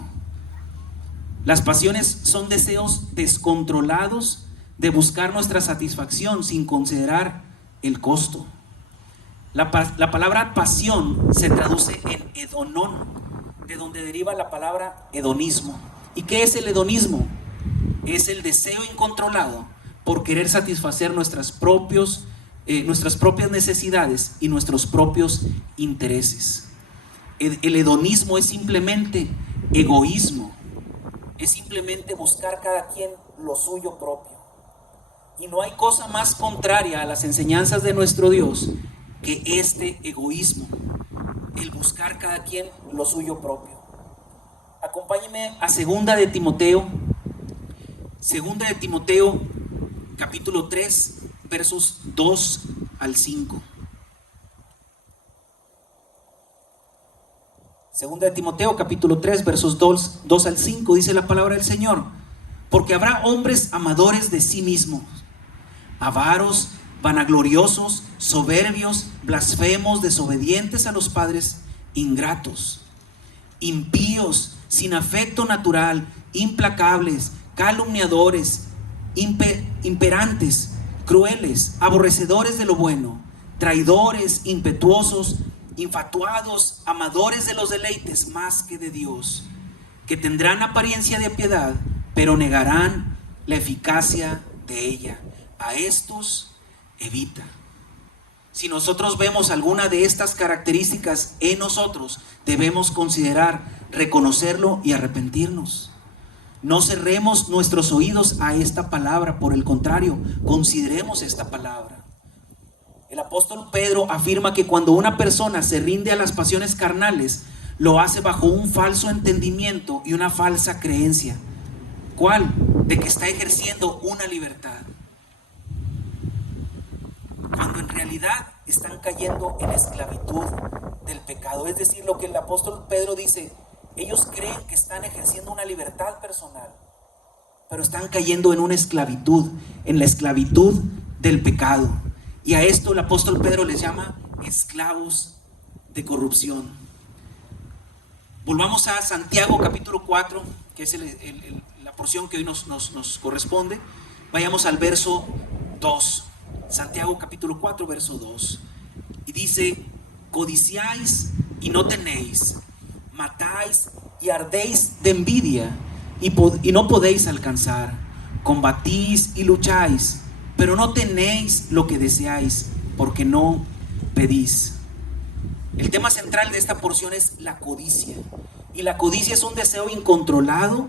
Las pasiones son deseos descontrolados de buscar nuestra satisfacción sin considerar el costo. La palabra pasión se traduce en edonón, de donde deriva la palabra hedonismo. ¿Y qué es el hedonismo? Es el deseo incontrolado por querer satisfacer nuestras propias necesidades y nuestros propios intereses. El hedonismo es simplemente egoísmo, es simplemente buscar cada quien lo suyo propio. Y no hay cosa más contraria a las enseñanzas de nuestro Dios que este egoísmo, el buscar cada quien lo suyo propio. Acompáñenme a 2 de Timoteo, capítulo 3, versos 2 al 5. 2 de Timoteo, capítulo 3, versos 2 al 5, dice la palabra del Señor: porque habrá hombres amadores de sí mismos, avaros, vanagloriosos, soberbios, blasfemos, desobedientes a los padres, ingratos, impíos, sin afecto natural, implacables, calumniadores, imperantes, crueles, aborrecedores de lo bueno, traidores, impetuosos, infatuados, amadores de los deleites más que de Dios, que tendrán apariencia de piedad, pero negarán la eficacia de ella. A estos evita. Si nosotros vemos alguna de estas características en nosotros, debemos considerar, reconocerlo y arrepentirnos. No cerremos nuestros oídos a esta palabra, por el contrario, consideremos esta palabra. El apóstol Pedro afirma que cuando una persona se rinde a las pasiones carnales, lo hace bajo un falso entendimiento y una falsa creencia. ¿Cuál? De que está ejerciendo una libertad, cuando en realidad están cayendo en esclavitud del pecado. Es decir, lo que el apóstol Pedro dice: ellos creen que están ejerciendo una libertad personal, pero están cayendo en una esclavitud, en la esclavitud del pecado. Y a esto el apóstol Pedro les llama esclavos de corrupción. Volvamos a Santiago capítulo 4, que es la porción que hoy nos corresponde. Vayamos al verso 2. Santiago capítulo 4, verso 2. Y dice: codiciáis y no tenéis, matáis y ardéis de envidia y no podéis alcanzar, combatís y lucháis, pero no tenéis lo que deseáis, porque no pedís. El tema central de esta porción es la codicia. Y la codicia es un deseo incontrolado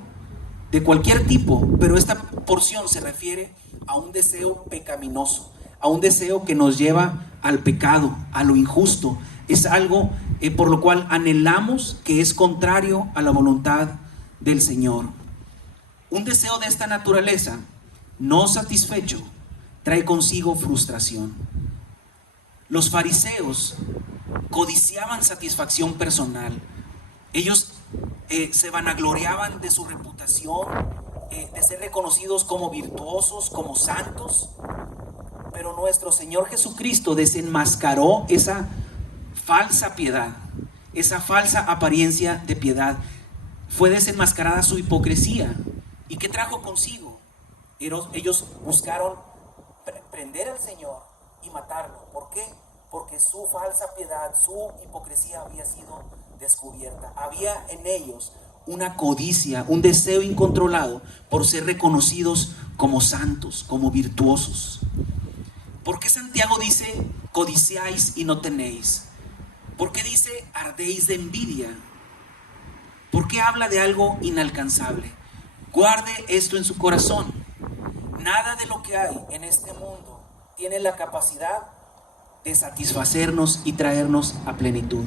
de cualquier tipo, pero esta porción se refiere a un deseo pecaminoso, a un deseo que nos lleva al pecado, a lo injusto. Es algo por lo cual anhelamos, que es contrario a la voluntad del Señor. Un deseo de esta naturaleza, no satisfecho, trae consigo frustración. Los fariseos codiciaban satisfacción personal. Ellos se vanagloriaban de su reputación, de ser reconocidos como virtuosos, como santos. Pero nuestro Señor Jesucristo desenmascaró esa falsa piedad, esa falsa apariencia de piedad. Fue desenmascarada su hipocresía. ¿Y qué trajo consigo? Ellos buscaron prender al Señor y matarlo. ¿Por qué? Porque su falsa piedad, su hipocresía había sido descubierta. Había en ellos una codicia, un deseo incontrolado por ser reconocidos como santos, como virtuosos. ¿Por qué Santiago dice codiciáis y no tenéis? ¿Por qué dice ardéis de envidia? ¿Por qué habla de algo inalcanzable? Guarde esto en su corazón. Nada de lo que hay en este mundo tiene la capacidad de satisfacernos y traernos a plenitud.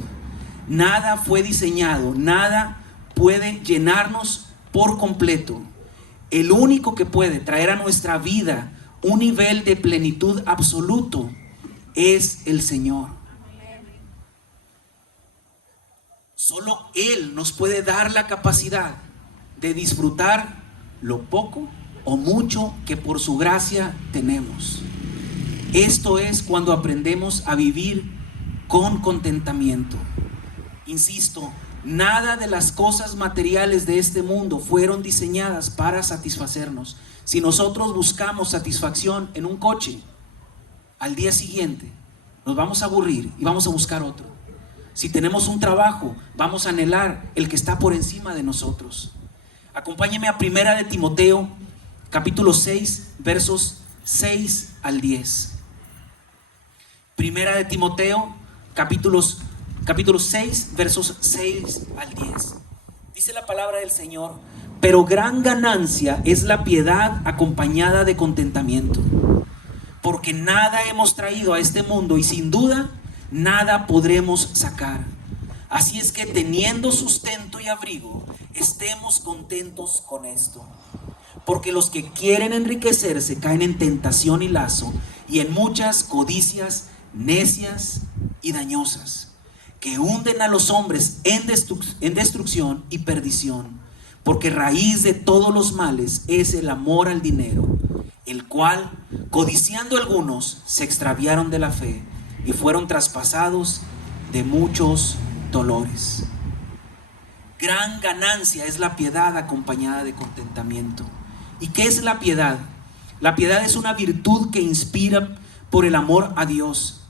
Nada fue diseñado, nada puede llenarnos por completo. El único que puede traer a nuestra vida un nivel de plenitud absoluto es el Señor. Solo Él nos puede dar la capacidad de disfrutar lo poco o mucho que por su gracia tenemos. Esto es cuando aprendemos a vivir con contentamiento. Insisto, nada de las cosas materiales de este mundo fueron diseñadas para satisfacernos. Si nosotros buscamos satisfacción en un coche, al día siguiente nos vamos a aburrir y vamos a buscar otro. Si tenemos un trabajo, vamos a anhelar el que está por encima de nosotros. Acompáñeme a 1 de Timoteo, capítulo 6, versos 6 al 10. 1 de Timoteo, capítulo 6, versos 6 al 10. Dice la palabra del Señor: pero gran ganancia es la piedad acompañada de contentamiento, porque nada hemos traído a este mundo y sin duda nada podremos sacar. Así es que teniendo sustento y abrigo, estemos contentos con esto. Porque los que quieren enriquecerse caen en tentación y lazo, y en muchas codicias necias y dañosas, que hunden a los hombres en destrucción y perdición. Porque raíz de todos los males es el amor al dinero, el cual, codiciando algunos, se extraviaron de la fe y fueron traspasados de muchos dolores. Gran ganancia es la piedad acompañada de contentamiento. ¿Y qué es la piedad? La piedad es una virtud que inspira por el amor a Dios,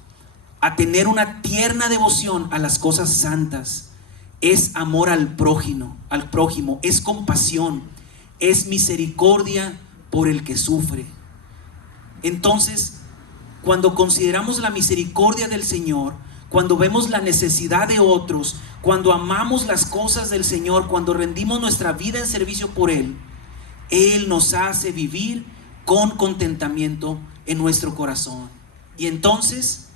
a tener una tierna devoción a las cosas santas. Es amor al prójimo, es compasión, es misericordia por el que sufre. Entonces, cuando consideramos la misericordia del Señor, cuando vemos la necesidad de otros, cuando amamos las cosas del Señor, cuando rendimos nuestra vida en servicio por Él, Él nos hace vivir con contentamiento en nuestro corazón. Y entonces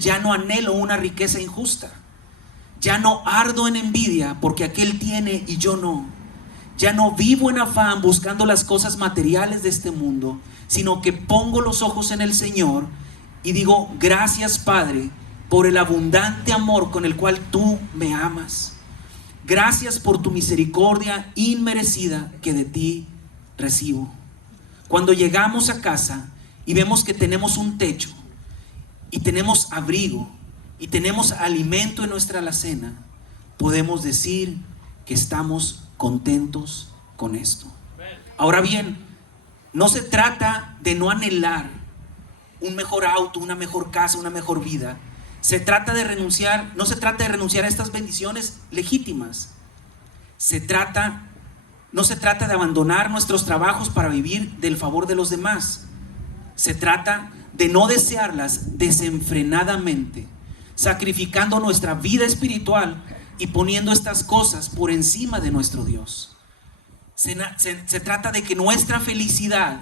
ya no anhelo una riqueza injusta. Ya no ardo en envidia porque aquel tiene y yo no. Ya no vivo en afán buscando las cosas materiales de este mundo, sino que pongo los ojos en el Señor y digo: gracias, Padre, por el abundante amor con el cual tú me amas. Gracias por tu misericordia inmerecida que de ti recibo. Cuando llegamos a casa y vemos que tenemos un techo y tenemos abrigo y tenemos alimento en nuestra alacena, podemos decir que estamos contentos con esto. Ahora bien, no se trata de no anhelar un mejor auto, una mejor casa, una mejor vida. No se trata de renunciar a estas bendiciones legítimas. No se trata de abandonar nuestros trabajos para vivir del favor de los demás. Se trata de no desearlas desenfrenadamente, sacrificando nuestra vida espiritual y poniendo estas cosas por encima de nuestro Dios. Se trata de que nuestra felicidad,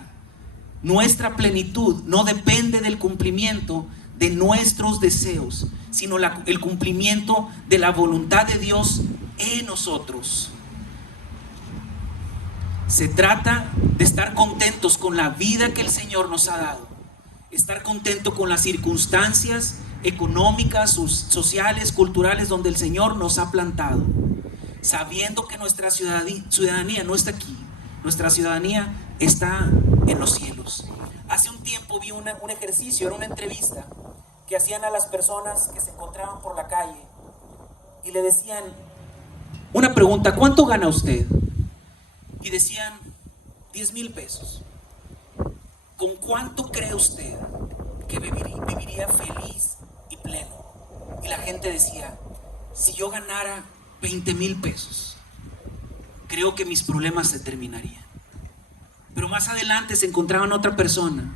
nuestra plenitud no depende del cumplimiento de nuestros deseos, sino el cumplimiento de la voluntad de Dios en nosotros. Se trata de estar contentos con la vida que el Señor nos ha dado, estar contento con las circunstancias económicas, sociales, culturales donde el Señor nos ha plantado, sabiendo que nuestra ciudadanía no está aquí, nuestra ciudadanía está en los cielos. Hace un tiempo vi un ejercicio, era una entrevista que hacían a las personas que se encontraban por la calle y le decían una pregunta: ¿cuánto gana usted? Y decían 10,000 pesos. ¿Con cuánto cree usted que viviría feliz y pleno? Y la gente decía: si yo ganara 20,000 pesos, creo que mis problemas se terminarían. Pero más adelante se encontraban otra persona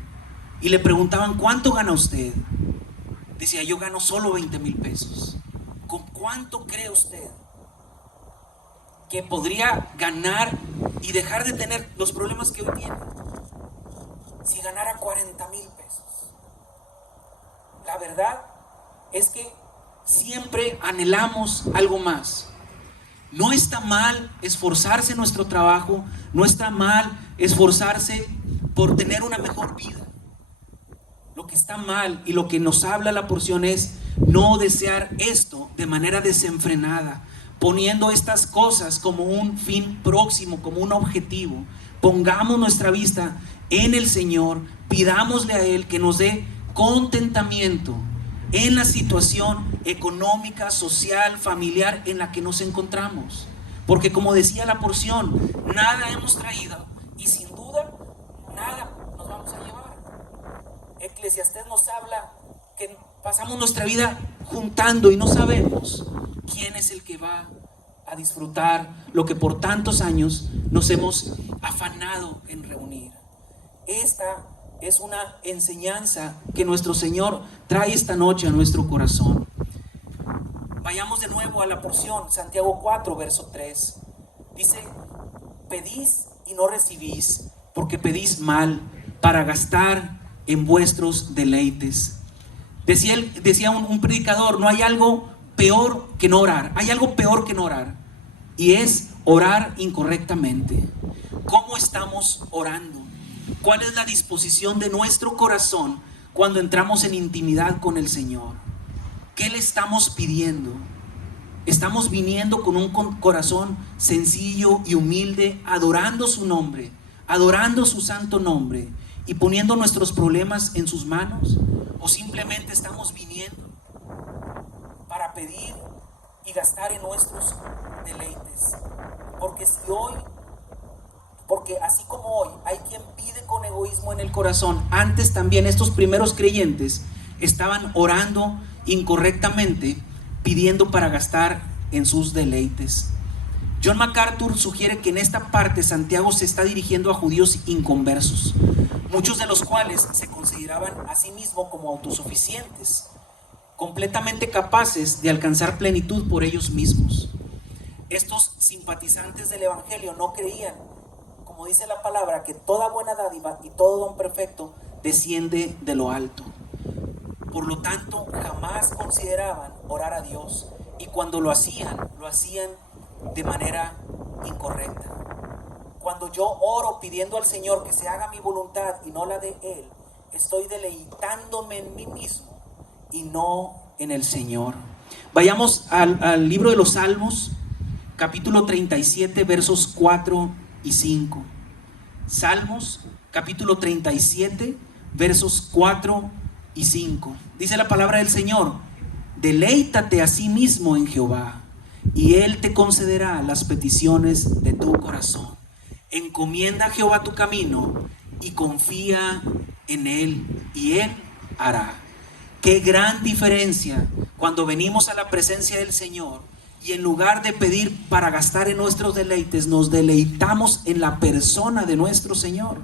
y le preguntaban: ¿cuánto gana usted? Decía: yo gano solo 20,000 pesos. ¿Con cuánto cree usted que podría ganar y dejar de tener los problemas que hoy tiene si ganara 40,000 pesos? La verdad es que siempre anhelamos algo más. No está mal esforzarse en nuestro trabajo, no está mal esforzarse por tener una mejor vida. Lo que está mal y lo que nos habla la porción es no desear esto de manera desenfrenada, poniendo estas cosas como un fin próximo, como un objetivo. Pongamos nuestra vista en el Señor, pidámosle a Él que nos dé contentamiento en la situación económica, social, familiar en la que nos encontramos. Porque como decía la porción, nada hemos traído y sin duda nada nos vamos a llevar. Eclesiastés nos habla que pasamos nuestra vida juntando y no sabemos quién es el que va a disfrutar lo que por tantos años nos hemos afanado en reunir. Esta es una enseñanza que nuestro Señor trae esta noche a nuestro corazón. Vayamos de nuevo a la porción, Santiago 4, verso 3. Dice: pedís y no recibís, porque pedís mal, para gastar en vuestros deleites. Decía un predicador: no hay algo peor que no orar. Hay algo peor que no orar, y es orar incorrectamente. ¿Cómo estamos orando? ¿Cuál es la disposición de nuestro corazón cuando entramos en intimidad con el Señor? ¿Qué le estamos pidiendo? Estamos viniendo con un corazón sencillo y humilde, adorando su nombre, adorando su santo nombre y poniendo nuestros problemas en sus manos, o simplemente estamos viniendo para pedir y gastar en nuestros deleites. Porque así como hoy hay quien pide con egoísmo en el corazón, antes también estos primeros creyentes estaban orando incorrectamente, pidiendo para gastar en sus deleites. John MacArthur sugiere que en esta parte Santiago se está dirigiendo a judíos inconversos, muchos de los cuales se consideraban a sí mismos como autosuficientes, completamente capaces de alcanzar plenitud por ellos mismos. Estos simpatizantes del Evangelio no creían, como dice la palabra, que toda buena dádiva y todo don perfecto desciende de lo alto. Por lo tanto, jamás consideraban orar a Dios, y cuando lo hacían de manera incorrecta. Cuando yo oro pidiendo al Señor que se haga mi voluntad y no la de Él, estoy deleitándome en mí mismo y no en el Señor. Vayamos al libro de los Salmos, capítulo 37, versos 4 y 5. Salmos, capítulo 37, versos 4 y 5. Dice la palabra del Señor: deleítate a sí mismo en Jehová, y Él te concederá las peticiones de tu corazón. Encomienda a Jehová tu camino y confía en Él, y Él hará. Qué gran diferencia cuando venimos a la presencia del Señor y en lugar de pedir para gastar en nuestros deleites, nos deleitamos en la persona de nuestro Señor.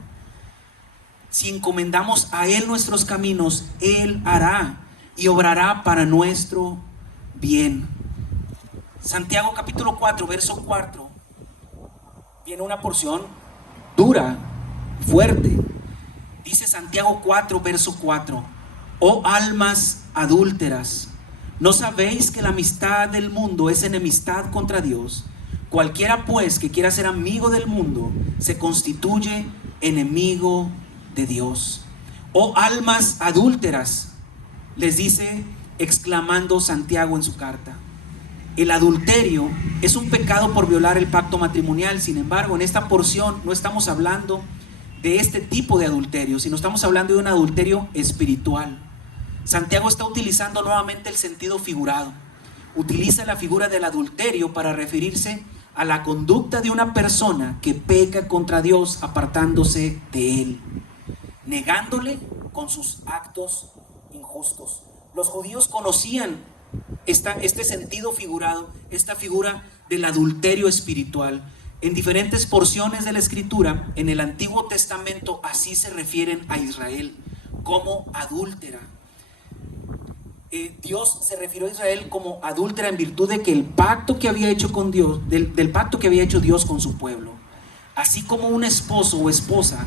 Si encomendamos a Él nuestros caminos, Él hará y obrará para nuestro bien. Santiago capítulo 4, verso 4. Viene una porción dura, fuerte. Dice Santiago 4, verso 4: oh almas adúlteras, ¿no sabéis que la amistad del mundo es enemistad contra Dios? Cualquiera pues que quiera ser amigo del mundo se constituye enemigo de Dios. Oh almas adúlteras, les dice exclamando Santiago en su carta. El adulterio es un pecado por violar el pacto matrimonial. Sin embargo, en esta porción no estamos hablando de este tipo de adulterio, sino estamos hablando de un adulterio espiritual. Santiago está utilizando nuevamente el sentido figurado. Utiliza la figura del adulterio para referirse a la conducta de una persona que peca contra Dios apartándose de Él, negándole con sus actos injustos. Los judíos conocían este sentido figurado, esta figura del adulterio espiritual. En diferentes porciones de la Escritura, en el Antiguo Testamento, así se refieren a Israel, como adúltera. Dios se refirió a Israel como adúltera en virtud de que el pacto que había hecho con Dios, del pacto que había hecho Dios con su pueblo. Así como un esposo o esposa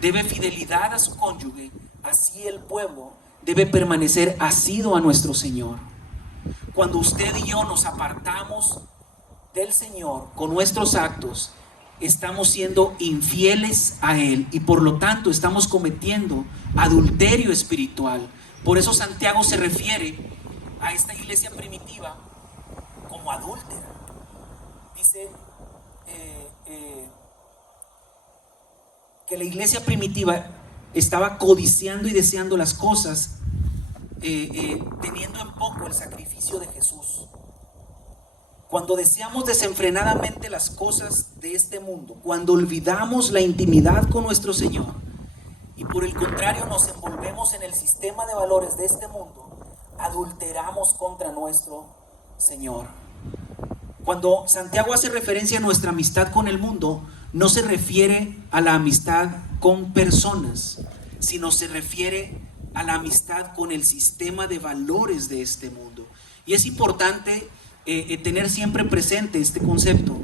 debe fidelidad a su cónyuge, así el pueblo debe permanecer asido a nuestro Señor. Cuando usted y yo nos apartamos del Señor con nuestros actos, estamos siendo infieles a Él y por lo tanto estamos cometiendo adulterio espiritual. Por eso Santiago se refiere a esta iglesia primitiva como adúltera. Dice que la iglesia primitiva estaba codiciando y deseando las cosas, teniendo en poco el sacrificio de Jesús. Cuando deseamos desenfrenadamente las cosas de este mundo, cuando olvidamos la intimidad con nuestro Señor y por el contrario nos envolvemos en el sistema de valores de este mundo, adulteramos contra nuestro Señor. Cuando Santiago hace referencia a nuestra amistad con el mundo, no se refiere a la amistad con personas, sino se refiere a la amistad con el sistema de valores de este mundo. Y es importante tener siempre presente este concepto.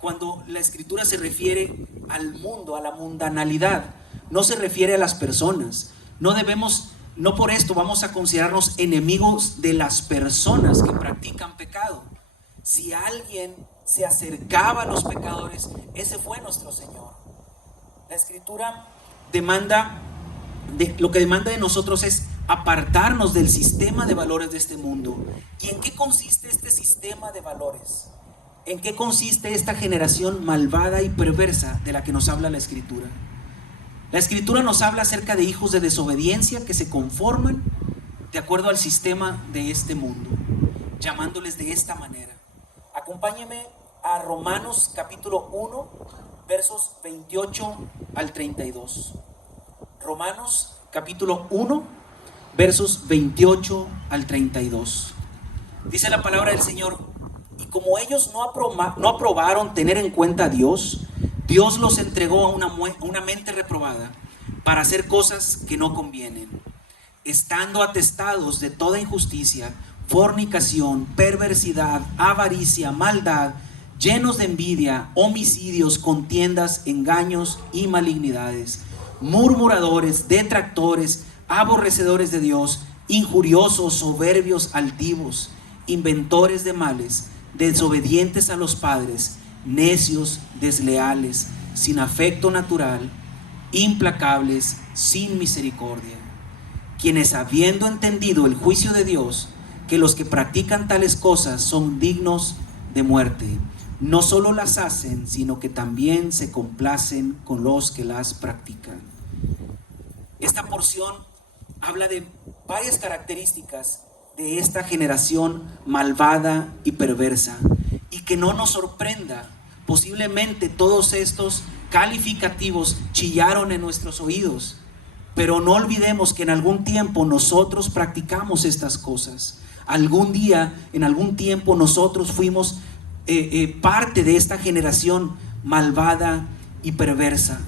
Cuando la Escritura se refiere al mundo, a la mundanalidad, no se refiere a las personas. No por esto vamos a considerarnos enemigos de las personas que practican pecado. Si alguien se acercaba a los pecadores, ese fue nuestro Señor. La Escritura lo que demanda de nosotros es apartarnos del sistema de valores de este mundo. ¿Y en qué consiste este sistema de valores? ¿En qué consiste esta generación malvada y perversa de la que nos habla la Escritura? La Escritura nos habla acerca de hijos de desobediencia que se conforman de acuerdo al sistema de este mundo, llamándoles de esta manera. Acompáñeme a Romanos capítulo 1, versos 28 al 32. Romanos capítulo 1, versos 28 al 32. Dice la palabra del Señor: y como ellos no aprobaron tener en cuenta a Dios, Dios los entregó a una mente reprobada para hacer cosas que no convienen, estando atestados de toda injusticia, fornicación, perversidad, avaricia, maldad, llenos de envidia, homicidios, contiendas, engaños y malignidades, murmuradores, detractores, aborrecedores de Dios, injuriosos, soberbios, altivos, inventores de males, desobedientes a los padres, necios, desleales, sin afecto natural, implacables, sin misericordia, quienes habiendo entendido el juicio de Dios, que los que practican tales cosas son dignos de muerte, no solo las hacen, sino que también se complacen con los que las practican. Esta porción habla de varias características de esta generación malvada y perversa, y que no nos sorprenda, posiblemente todos estos calificativos chillaron en nuestros oídos, pero no olvidemos que en algún tiempo nosotros practicamos estas cosas. Algún día, en algún tiempo nosotros fuimos parte de esta generación malvada y perversa.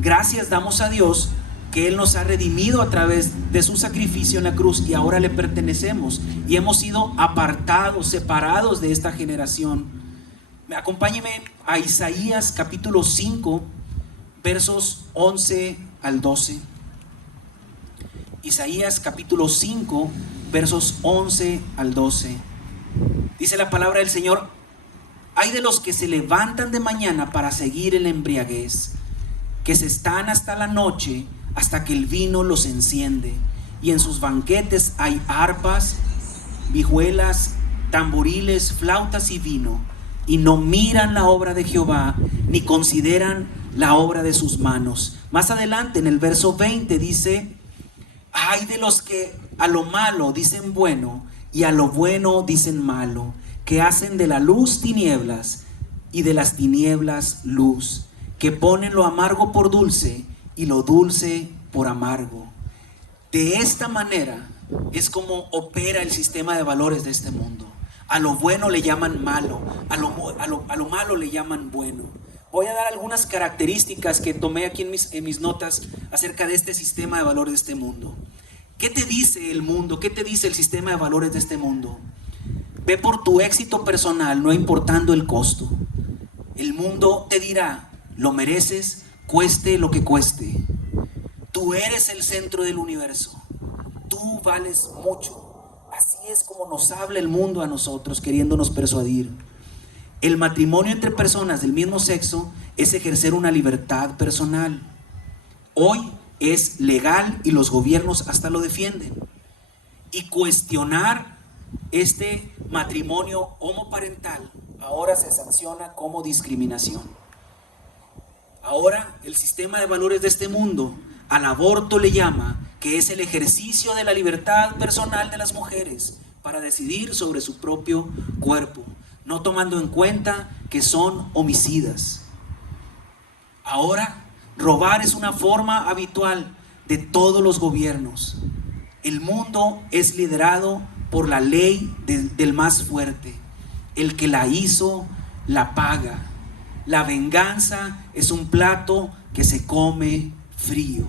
Gracias damos a Dios que Él nos ha redimido a través de su sacrificio en la cruz, y ahora le pertenecemos y hemos sido apartados, separados de esta generación. Acompáñeme a Isaías capítulo 5, versos 11 al 12. Isaías capítulo 5, versos 11 al 12. Dice la palabra del Señor: ay de los que se levantan de mañana para seguir en la embriaguez, que se están hasta la noche, hasta que el vino los enciende, y en sus banquetes hay arpas, vihuelas, tamboriles, flautas y vino, y no miran la obra de Jehová, ni consideran la obra de sus manos. Más adelante en el verso 20 dice: ay de los que a lo malo dicen bueno, y a lo bueno dicen malo, que hacen de la luz tinieblas y de las tinieblas luz, que ponen lo amargo por dulce y lo dulce por amargo. De esta manera es como opera el sistema de valores de este mundo. A lo bueno le llaman malo, a lo malo le llaman bueno. Voy a dar algunas características que tomé aquí en mis notas acerca de este sistema de valores de este mundo. ¿Qué te dice el mundo? ¿Qué te dice el sistema de valores de este mundo? Ve por tu éxito personal, no importando el costo. El mundo te dirá: lo mereces, cueste lo que cueste. Tú eres el centro del universo. Tú vales mucho. Así es como nos habla el mundo a nosotros, queriéndonos persuadir. El matrimonio entre personas del mismo sexo es ejercer una libertad personal. Hoy es legal y los gobiernos hasta lo defienden. Y cuestionar este matrimonio homoparental ahora se sanciona como discriminación. Ahora el sistema de valores de este mundo al aborto le llama que es el ejercicio de la libertad personal de las mujeres para decidir sobre su propio cuerpo, no tomando en cuenta que son homicidas. Ahora robar es una forma habitual de todos los gobiernos. El mundo es liderado por la ley del más fuerte. El que la hizo, la paga. La venganza es un plato que se come frío.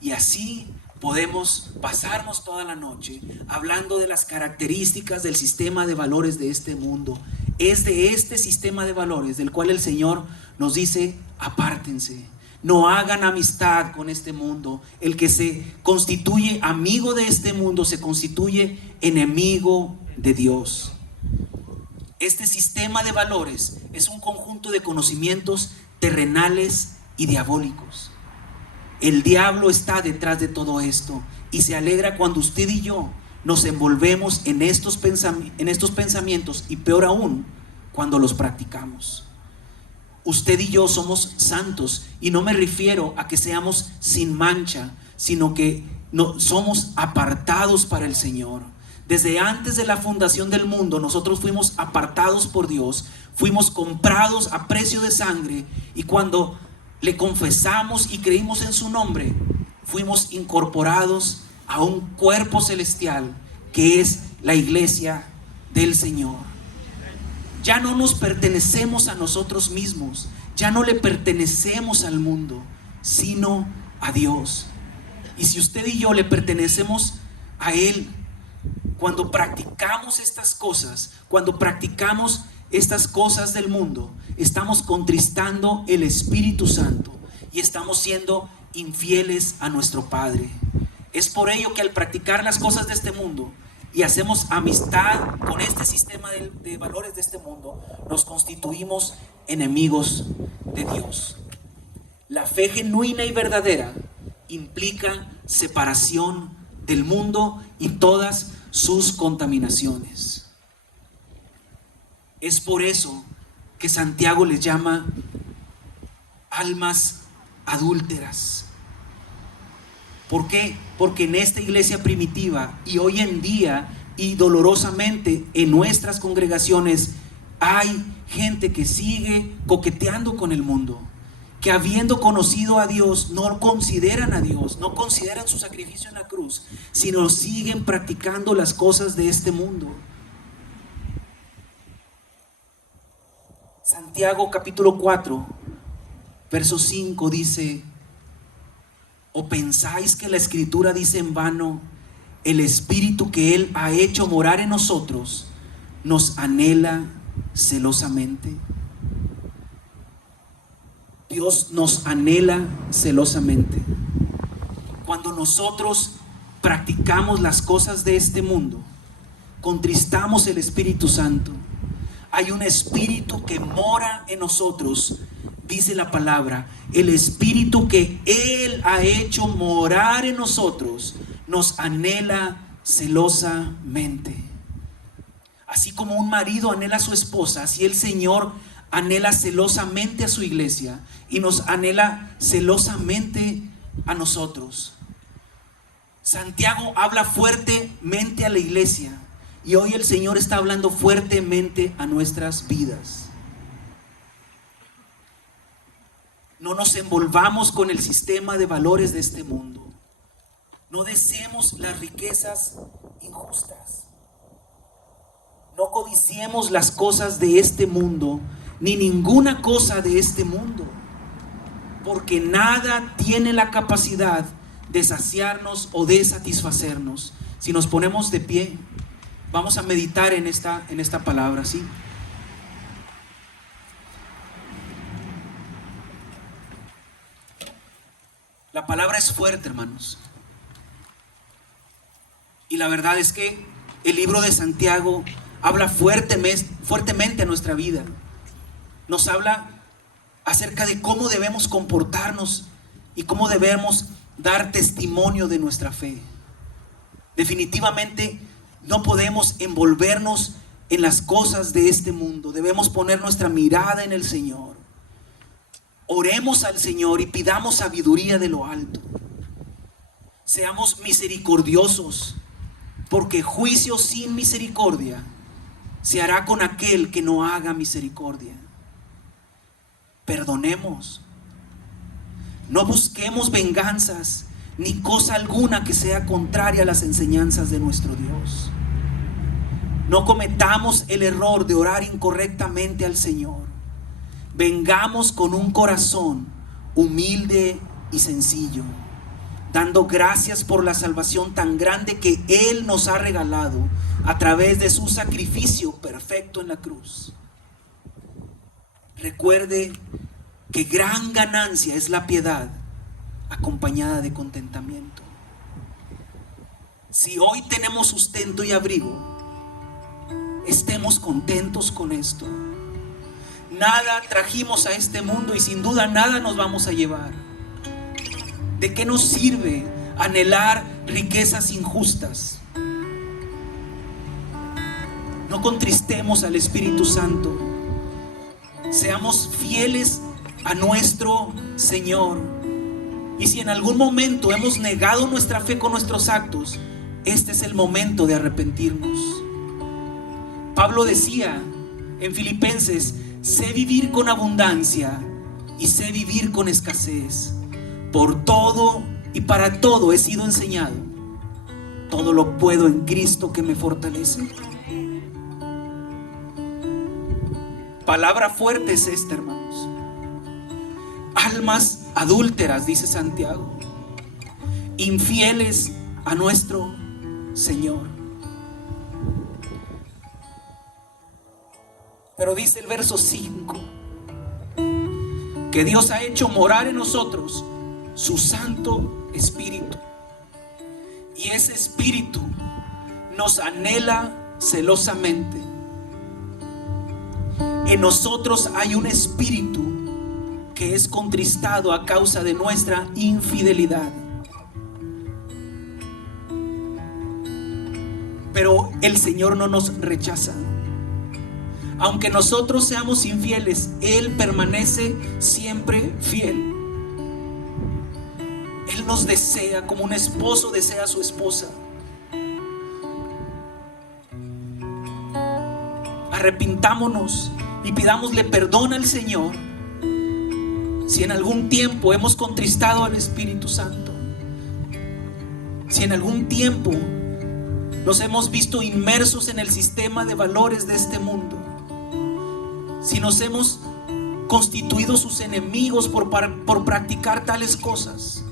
Y así podemos pasarnos toda la noche hablando de las características del sistema de valores de este mundo. Es de este sistema de valores del cual el Señor nos dice: apártense, no hagan amistad con este mundo. El que se constituye amigo de este mundo se constituye enemigo de Dios. Este sistema de valores es un conjunto de conocimientos terrenales y diabólicos. El diablo está detrás de todo esto y se alegra cuando usted y yo nos envolvemos en estos pensamientos, y peor aún, cuando los practicamos. Usted y yo somos santos, y no me refiero a que seamos sin mancha, sino que somos apartados para el Señor. Desde antes de la fundación del mundo, nosotros fuimos apartados por Dios, fuimos comprados a precio de sangre, y cuando le confesamos y creímos en su nombre, fuimos incorporados a un cuerpo celestial que es la iglesia del Señor. Ya no nos pertenecemos a nosotros mismos, ya no le pertenecemos al mundo, sino a Dios. Y si usted y yo le pertenecemos a Él, cuando practicamos estas cosas, cuando practicamos estas cosas del mundo, estamos contristando el Espíritu Santo y estamos siendo infieles a nuestro Padre. Es por ello que al practicar las cosas de este mundo y hacemos amistad con este sistema de valores de este mundo, nos constituimos enemigos de Dios. La fe genuina y verdadera implica separación del mundo y todas sus contaminaciones. Es por eso que Santiago les llama almas adúlteras. ¿Por qué? Porque en esta iglesia primitiva y hoy en día y dolorosamente en nuestras congregaciones hay gente que sigue coqueteando con el mundo, que habiendo conocido a Dios no consideran a Dios, no consideran su sacrificio en la cruz, sino siguen practicando las cosas de este mundo. Santiago capítulo 4 verso 5 dice: ¿o pensáis que la Escritura dice en vano, el Espíritu que Él ha hecho morar en nosotros nos anhela celosamente? Dios nos anhela celosamente. Cuando nosotros practicamos las cosas de este mundo, contristamos el Espíritu Santo. Hay un Espíritu que mora en nosotros. Dice la palabra, el Espíritu que Él ha hecho morar en nosotros nos anhela celosamente. Así como un marido anhela a su esposa, así el Señor anhela celosamente a su iglesia y nos anhela celosamente a nosotros. Santiago habla fuertemente a la iglesia y hoy el Señor está hablando fuertemente a nuestras vidas. No nos envolvamos con el sistema de valores de este mundo. No deseemos las riquezas injustas. No codiciemos las cosas de este mundo, ni ninguna cosa de este mundo, porque nada tiene la capacidad de saciarnos o de satisfacernos. Si nos ponemos de pie, vamos a meditar en esta palabra, ¿sí? La palabra es fuerte, hermanos. Y la verdad es que el libro de Santiago habla fuertemente a nuestra vida. Nos habla acerca de cómo debemos comportarnos y cómo debemos dar testimonio de nuestra fe. Definitivamente no podemos envolvernos en las cosas de este mundo. Debemos poner nuestra mirada en el Señor. Oremos al Señor y pidamos sabiduría de lo alto. Seamos misericordiosos, porque juicio sin misericordia se hará con aquel que no haga misericordia. Perdonemos. No busquemos venganzas, ni cosa alguna que sea contraria a las enseñanzas de nuestro Dios. No cometamos el error de orar incorrectamente al Señor. Vengamos con un corazón humilde y sencillo, dando gracias por la salvación tan grande que Él nos ha regalado a través de su sacrificio perfecto en la cruz. Recuerde que gran ganancia es la piedad acompañada de contentamiento. Si hoy tenemos sustento y abrigo, estemos contentos con esto. Nada trajimos a este mundo y sin duda nada nos vamos a llevar. ¿De qué nos sirve anhelar riquezas injustas? No contristemos al Espíritu Santo. Seamos fieles a nuestro Señor. Y si en algún momento hemos negado nuestra fe con nuestros actos, este es el momento de arrepentirnos. Pablo decía en Filipenses: sé vivir con abundancia y sé vivir con escasez. Por todo y para todo he sido enseñado. Todo lo puedo en Cristo que me fortalece. Palabra fuerte es esta, hermanos. Almas adúlteras, dice Santiago, infieles a nuestro Señor. Pero dice el verso 5 que Dios ha hecho morar en nosotros su Santo Espíritu, y ese Espíritu nos anhela celosamente. En nosotros hay un espíritu que es contristado a causa de nuestra infidelidad. Pero el Señor no nos rechaza. Aunque nosotros seamos infieles, Él permanece siempre fiel. Él nos desea como un esposo desea a su esposa. Arrepintámonos y pidámosle perdón al Señor si en algún tiempo hemos contristado al Espíritu Santo, si en algún tiempo nos hemos visto inmersos en el sistema de valores de este mundo, si nos hemos constituido sus enemigos por practicar tales cosas.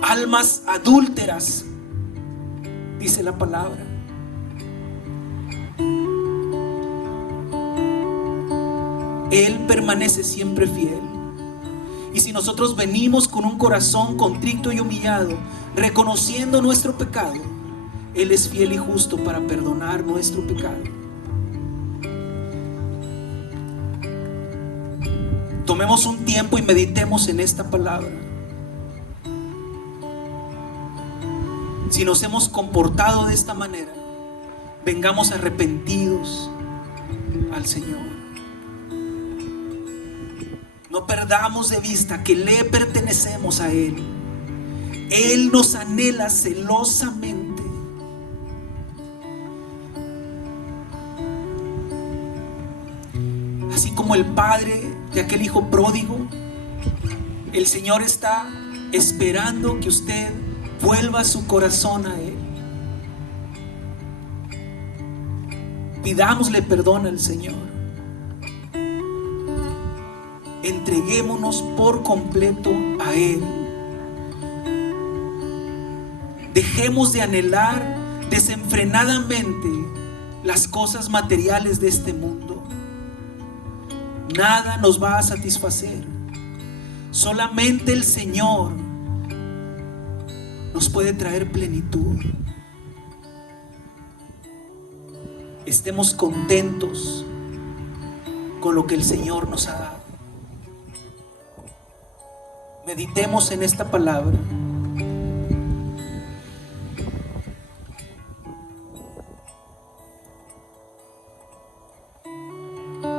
Almas adúlteras, dice la palabra. Él permanece siempre fiel. Y si nosotros venimos con un corazón contrito y humillado, reconociendo nuestro pecado, Él es fiel y justo para perdonar nuestro pecado. Tomemos un tiempo y meditemos en esta palabra. Si nos hemos comportado de esta manera, vengamos arrepentidos al Señor. No perdamos de vista que le pertenecemos a Él. Él nos anhela celosamente. Así como el padre de aquel hijo pródigo, el Señor está esperando que usted vuelva su corazón a Él. Pidámosle perdón al Señor. Entreguémonos por completo a Él. Dejemos de anhelar desenfrenadamente las cosas materiales de este mundo. Nada nos va a satisfacer. Solamente el Señor nos puede traer plenitud. Estemos contentos con lo que el Señor nos ha dado. Meditemos en esta palabra.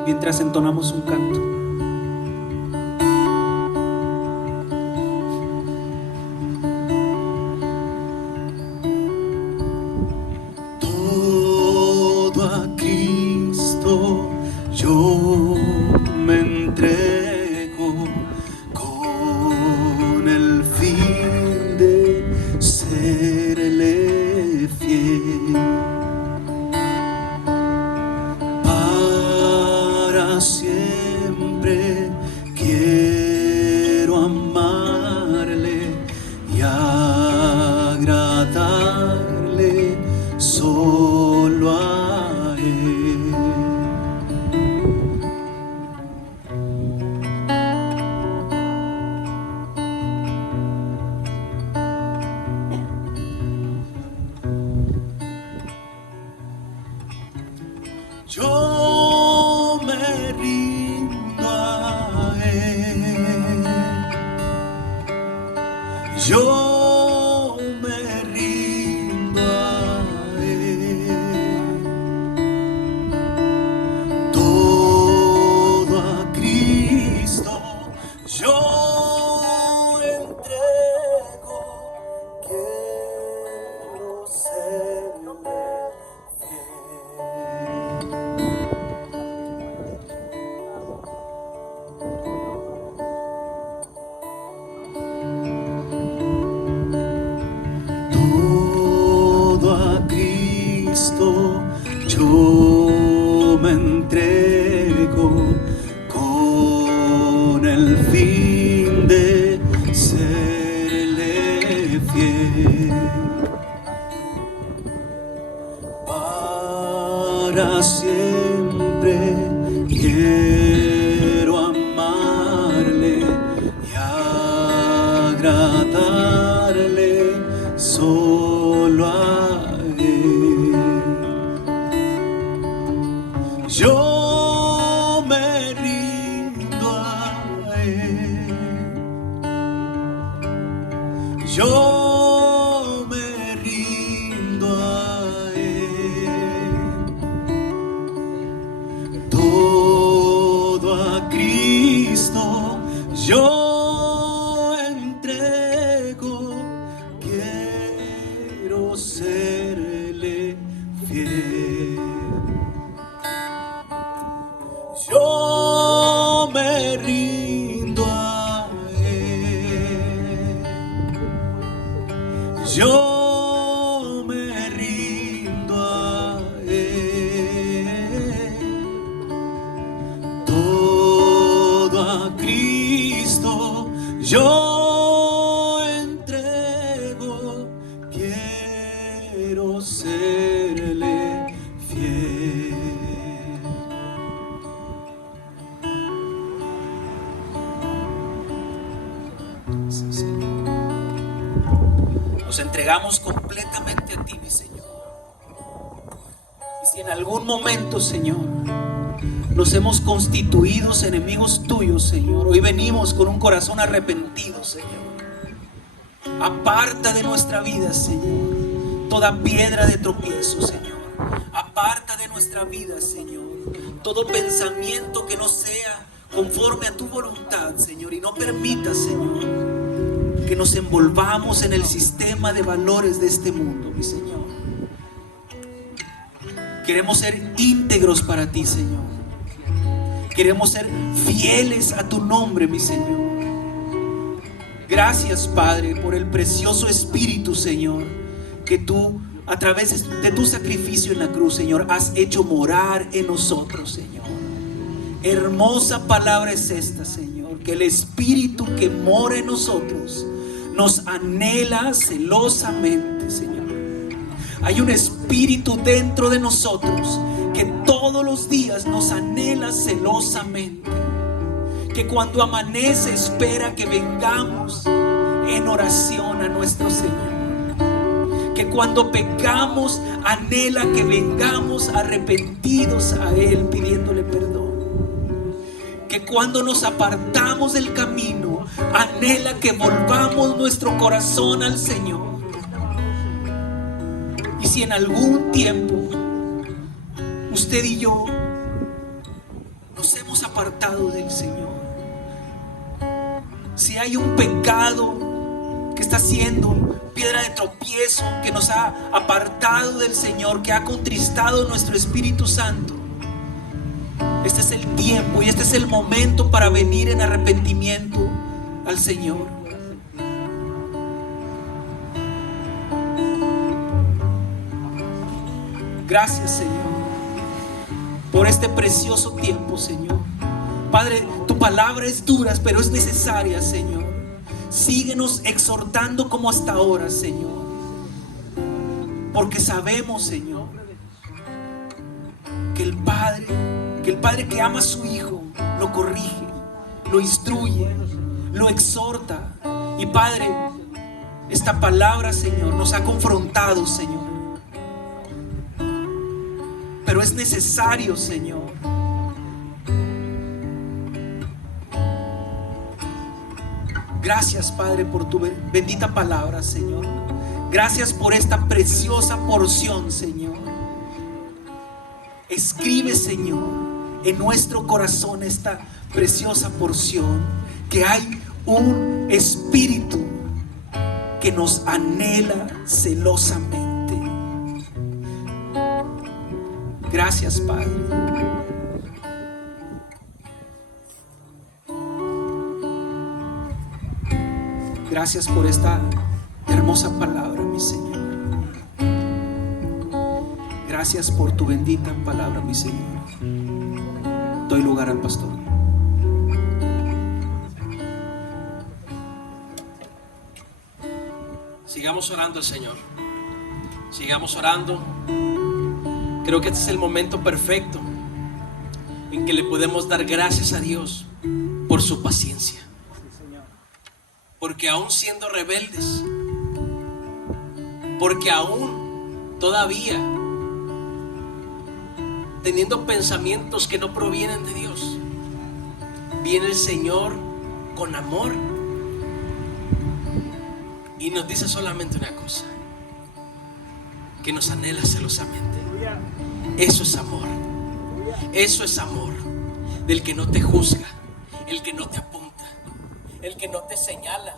Mientras entonamos un canto. Todo a Cristo yo me entrego con el firme solo a Él. Yo me rindo a Él. Yo me rindo a Él. Todo a Cristo yo entrego. Quiero serle todo a Cristo yo me entrego con el fin de serle fiel. Para siempre quiero amarle y agradarle solo a Él. Yo me rindo a Él. Yo me rindo a Él. Todo a Cristo yo entrego. Quiero serle fiel. Yo me rindo a Él. Yo me rindo a Él. Todo a Cristo yo entrego. Quiero serle fiel. Nos entregamos completamente a ti, mi Señor. Y si en algún momento, Señor, nos hemos constituido enemigos tuyos, Señor, hoy venimos con un corazón arrepentido, Señor. Aparta de nuestra vida, Señor, toda piedra de tropiezo, Señor. Aparta de nuestra vida, Señor, todo pensamiento que no sea conforme a tu voluntad, Señor. Y no permita, Señor, que nos envolvamos en el sistema de valores de este mundo, mi Señor. Queremos ser íntegros para ti, Señor. Queremos ser fieles a tu nombre, mi Señor. Gracias, Padre, por el precioso Espíritu, Señor, que tú, a través de tu sacrificio en la cruz, Señor, has hecho morar en nosotros, Señor. Hermosa palabra es esta, Señor, que el Espíritu que mora en nosotros nos anhela celosamente, Señor. Hay un espíritu dentro de nosotros que todos los días nos anhela celosamente, que cuando amanece espera que vengamos en oración a nuestro Señor, que cuando pecamos anhela que vengamos arrepentidos a Él pidiéndole perdón, que cuando nos apartamos del camino anhela que volvamos nuestro corazón al Señor. Y si en algún tiempo usted y yo nos hemos apartado del Señor, si hay un pecado que está siendo piedra de tropiezo, que nos ha apartado del Señor, que ha contristado nuestro Espíritu Santo, este es el tiempo y este es el momento para venir en arrepentimiento al Señor. Gracias, Señor, por este precioso tiempo, Señor. Padre, tu palabra es dura, pero es necesaria, Señor. Síguenos exhortando como hasta ahora, Señor, porque sabemos, Señor, que el Padre que ama a su Hijo lo corrige, lo instruye, lo exhorta. Y Padre, esta palabra, Señor, nos ha confrontado, Señor. Pero es necesario, Señor, gracias, Padre, por tu bendita palabra, Señor. Gracias por esta preciosa porción, Señor. Escribe, Señor, en nuestro corazón esta preciosa porción, que hay un espíritu que nos anhela celosamente. Gracias, Padre. Gracias por esta hermosa palabra, mi Señor. Gracias por tu bendita palabra, mi Señor. Doy lugar al pastor. Sigamos orando al Señor. Sigamos orando. Creo que este es el momento perfecto en que le podemos dar gracias a Dios por su paciencia. Porque aún siendo rebeldes, porque aún todavía teniendo pensamientos que no provienen de Dios, viene el Señor con amor y nos dice solamente una cosa: que nos anhela celosamente. Eso es amor. Eso es amor del que no te juzga, el que no te apunta, el que no te señala,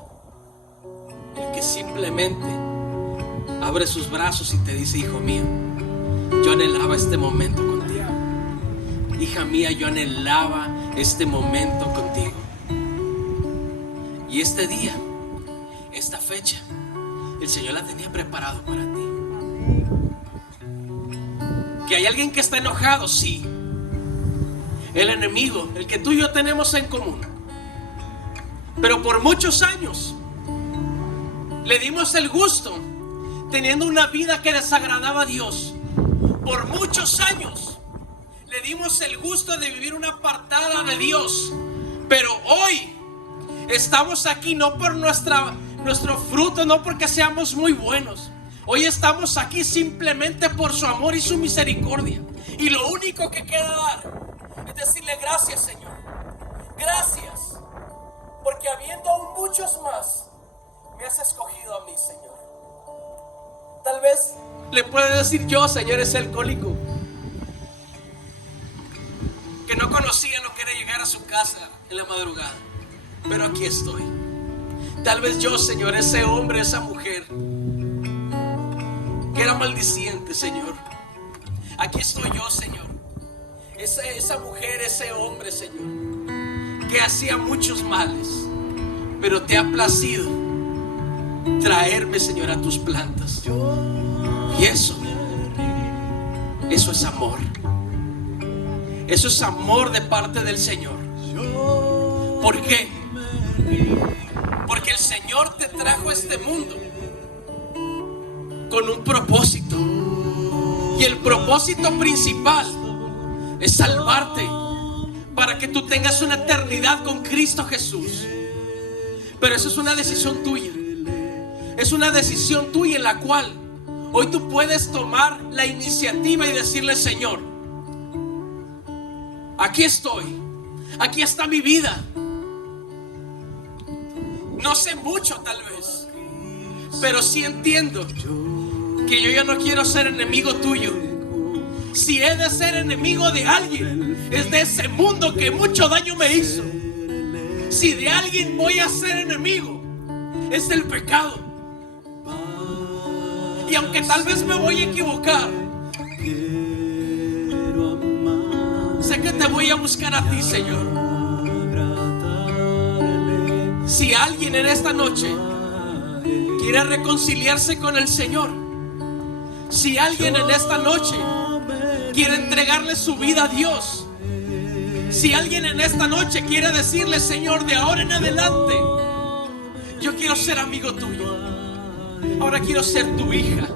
el que simplemente abre sus brazos y te dice: hijo mío, yo anhelaba este momento contigo. Hija mía, yo anhelaba este momento contigo. Y este día, esta fecha, el Señor la tenía preparado para ti. Que hay alguien que está enojado, sí. El enemigo, el que tú y yo tenemos en común. Pero por muchos años le dimos el gusto teniendo una vida que desagradaba a Dios. Por muchos años le dimos el gusto de vivir una apartada de Dios. Pero hoy estamos aquí no por nuestro fruto, no porque seamos muy buenos. Hoy estamos aquí simplemente por su amor y su misericordia. Y lo único que queda dar es decirle: gracias, Señor. Gracias, porque habiendo aún muchos más, me has escogido a mí, Señor. Tal vez le puede decir yo: Señor, ese alcohólico que no conocía lo que era llegar a su casa en la madrugada, pero aquí estoy. Tal vez yo, Señor, ese hombre, esa mujer que era maldiciente, Señor, aquí estoy yo, Señor. Esa mujer, ese hombre, Señor, que hacía muchos males, pero te ha placido traerme, Señor, a tus plantas. Y eso es amor. Eso es amor de parte del Señor. ¿Por qué? Porque el Señor te trajo a este mundo con un propósito. Y el propósito principal es salvarte para que tú tengas una eternidad con Cristo Jesús. Pero eso es una decisión tuya. Es una decisión tuya en la cual hoy tú puedes tomar la iniciativa y decirle: Señor, aquí estoy, aquí está mi vida. No sé mucho tal vez, pero sí entiendo que yo ya no quiero ser enemigo tuyo. Si he de ser enemigo de alguien, es de ese mundo que mucho daño me hizo. Si de alguien voy a ser enemigo, es del pecado. Y aunque tal vez me voy a equivocar, sé que te voy a buscar a ti, Señor. Si alguien en esta noche quiere reconciliarse con el Señor, si alguien en esta noche quiere entregarle su vida a Dios, si alguien en esta noche quiere decirle: Señor, de ahora en adelante yo quiero ser amigo tuyo, ahora quiero ser tu hija,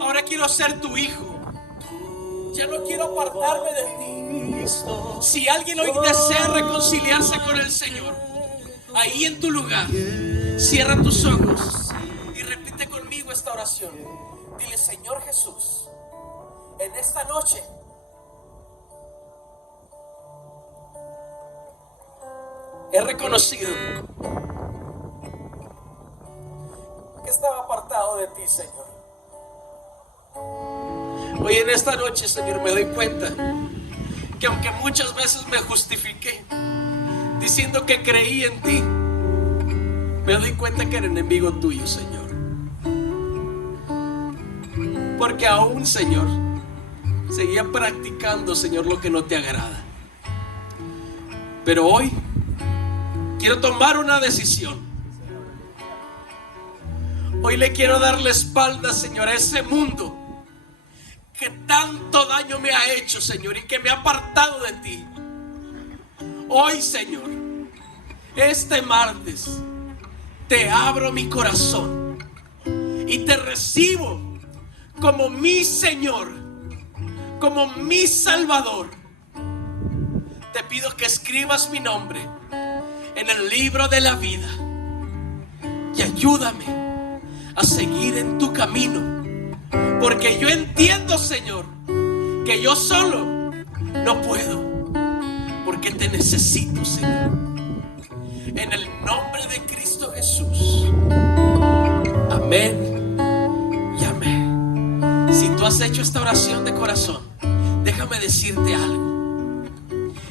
ahora quiero ser tu hijo, ya no quiero apartarme de ti. Si alguien hoy desea reconciliarse con el Señor, ahí en tu lugar, cierra tus ojos y repite conmigo esta oración. Dile: Señor Jesús, en esta noche he reconocido que estaba apartado de ti, Señor. Hoy en esta noche, Señor, me doy cuenta que aunque muchas veces me justifiqué diciendo que creí en ti, me doy cuenta que era enemigo tuyo, Señor. Porque aún, Señor, seguía practicando, Señor, lo que no te agrada. Pero hoy quiero tomar una decisión. Hoy le quiero dar la espalda, Señor, a ese mundo que tanto daño me ha hecho, Señor, y que me ha apartado de ti. Hoy, Señor, este martes, te abro mi corazón y te recibo como mi Señor, como mi Salvador. Te pido que escribas mi nombre en el libro de la vida y ayúdame a seguir en tu camino. Porque yo entiendo, Señor, que yo solo no puedo, porque te necesito, Señor. En el nombre de Cristo Jesús. Amén y amén. Si tú has hecho esta oración de corazón, déjame decirte algo.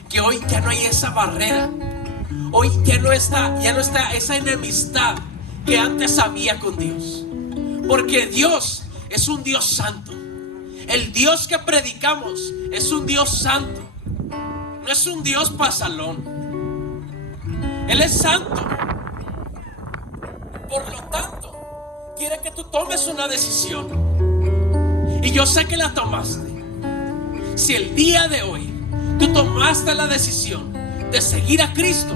Que hoy ya no hay esa barrera. Hoy ya no está esa enemistad que antes había con Dios. Porque Dios es un Dios santo. El Dios que predicamos es un Dios santo. No es un Dios pasalón. Él es santo. Por lo tanto, quiere que tú tomes una decisión. Y yo sé que la tomaste. Si el día de hoy tú tomaste la decisión de seguir a Cristo,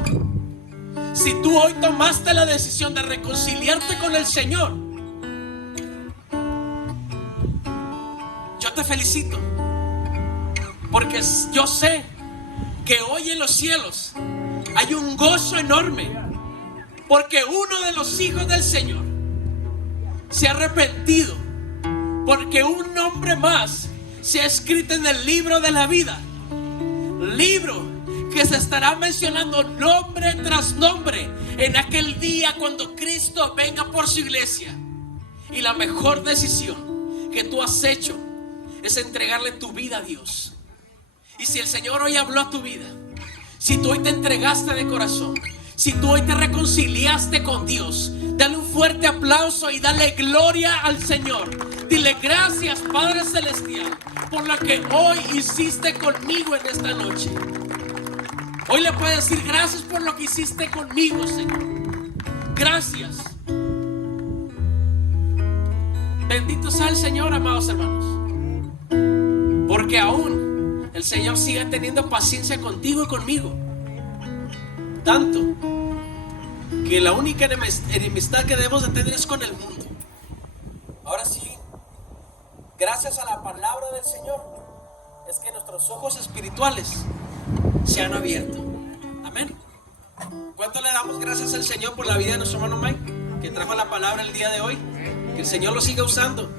si tú hoy tomaste la decisión de reconciliarte con el Señor, yo te felicito, porque yo sé que hoy en los cielos hay un gozo enorme, porque uno de los hijos del Señor se ha arrepentido, porque un nombre más se ha escrito en el libro de la vida, libro que se estará mencionando nombre tras nombre en aquel día cuando Cristo venga por su iglesia. Y la mejor decisión que tú has hecho es entregarle tu vida a Dios. Y si el Señor hoy habló a tu vida, si tú hoy te entregaste de corazón, si tú hoy te reconciliaste con Dios, dale un fuerte aplauso y dale gloria al Señor. Dile: gracias, Padre Celestial, por lo que hoy hiciste conmigo en esta noche. Hoy le puedes decir: gracias por lo que hiciste conmigo, Señor. Gracias. Bendito sea el Señor, amados hermanos. Porque aún el Señor sigue teniendo paciencia contigo y conmigo. Tanto que la única enemistad que debemos de tener es con el mundo. Ahora sí, gracias a la palabra del Señor, es que nuestros ojos espirituales se han abierto. Amén. ¿Cuánto le damos gracias al Señor por la vida de nuestro hermano Mike, que trajo la palabra el día de hoy? Que el Señor lo siga usando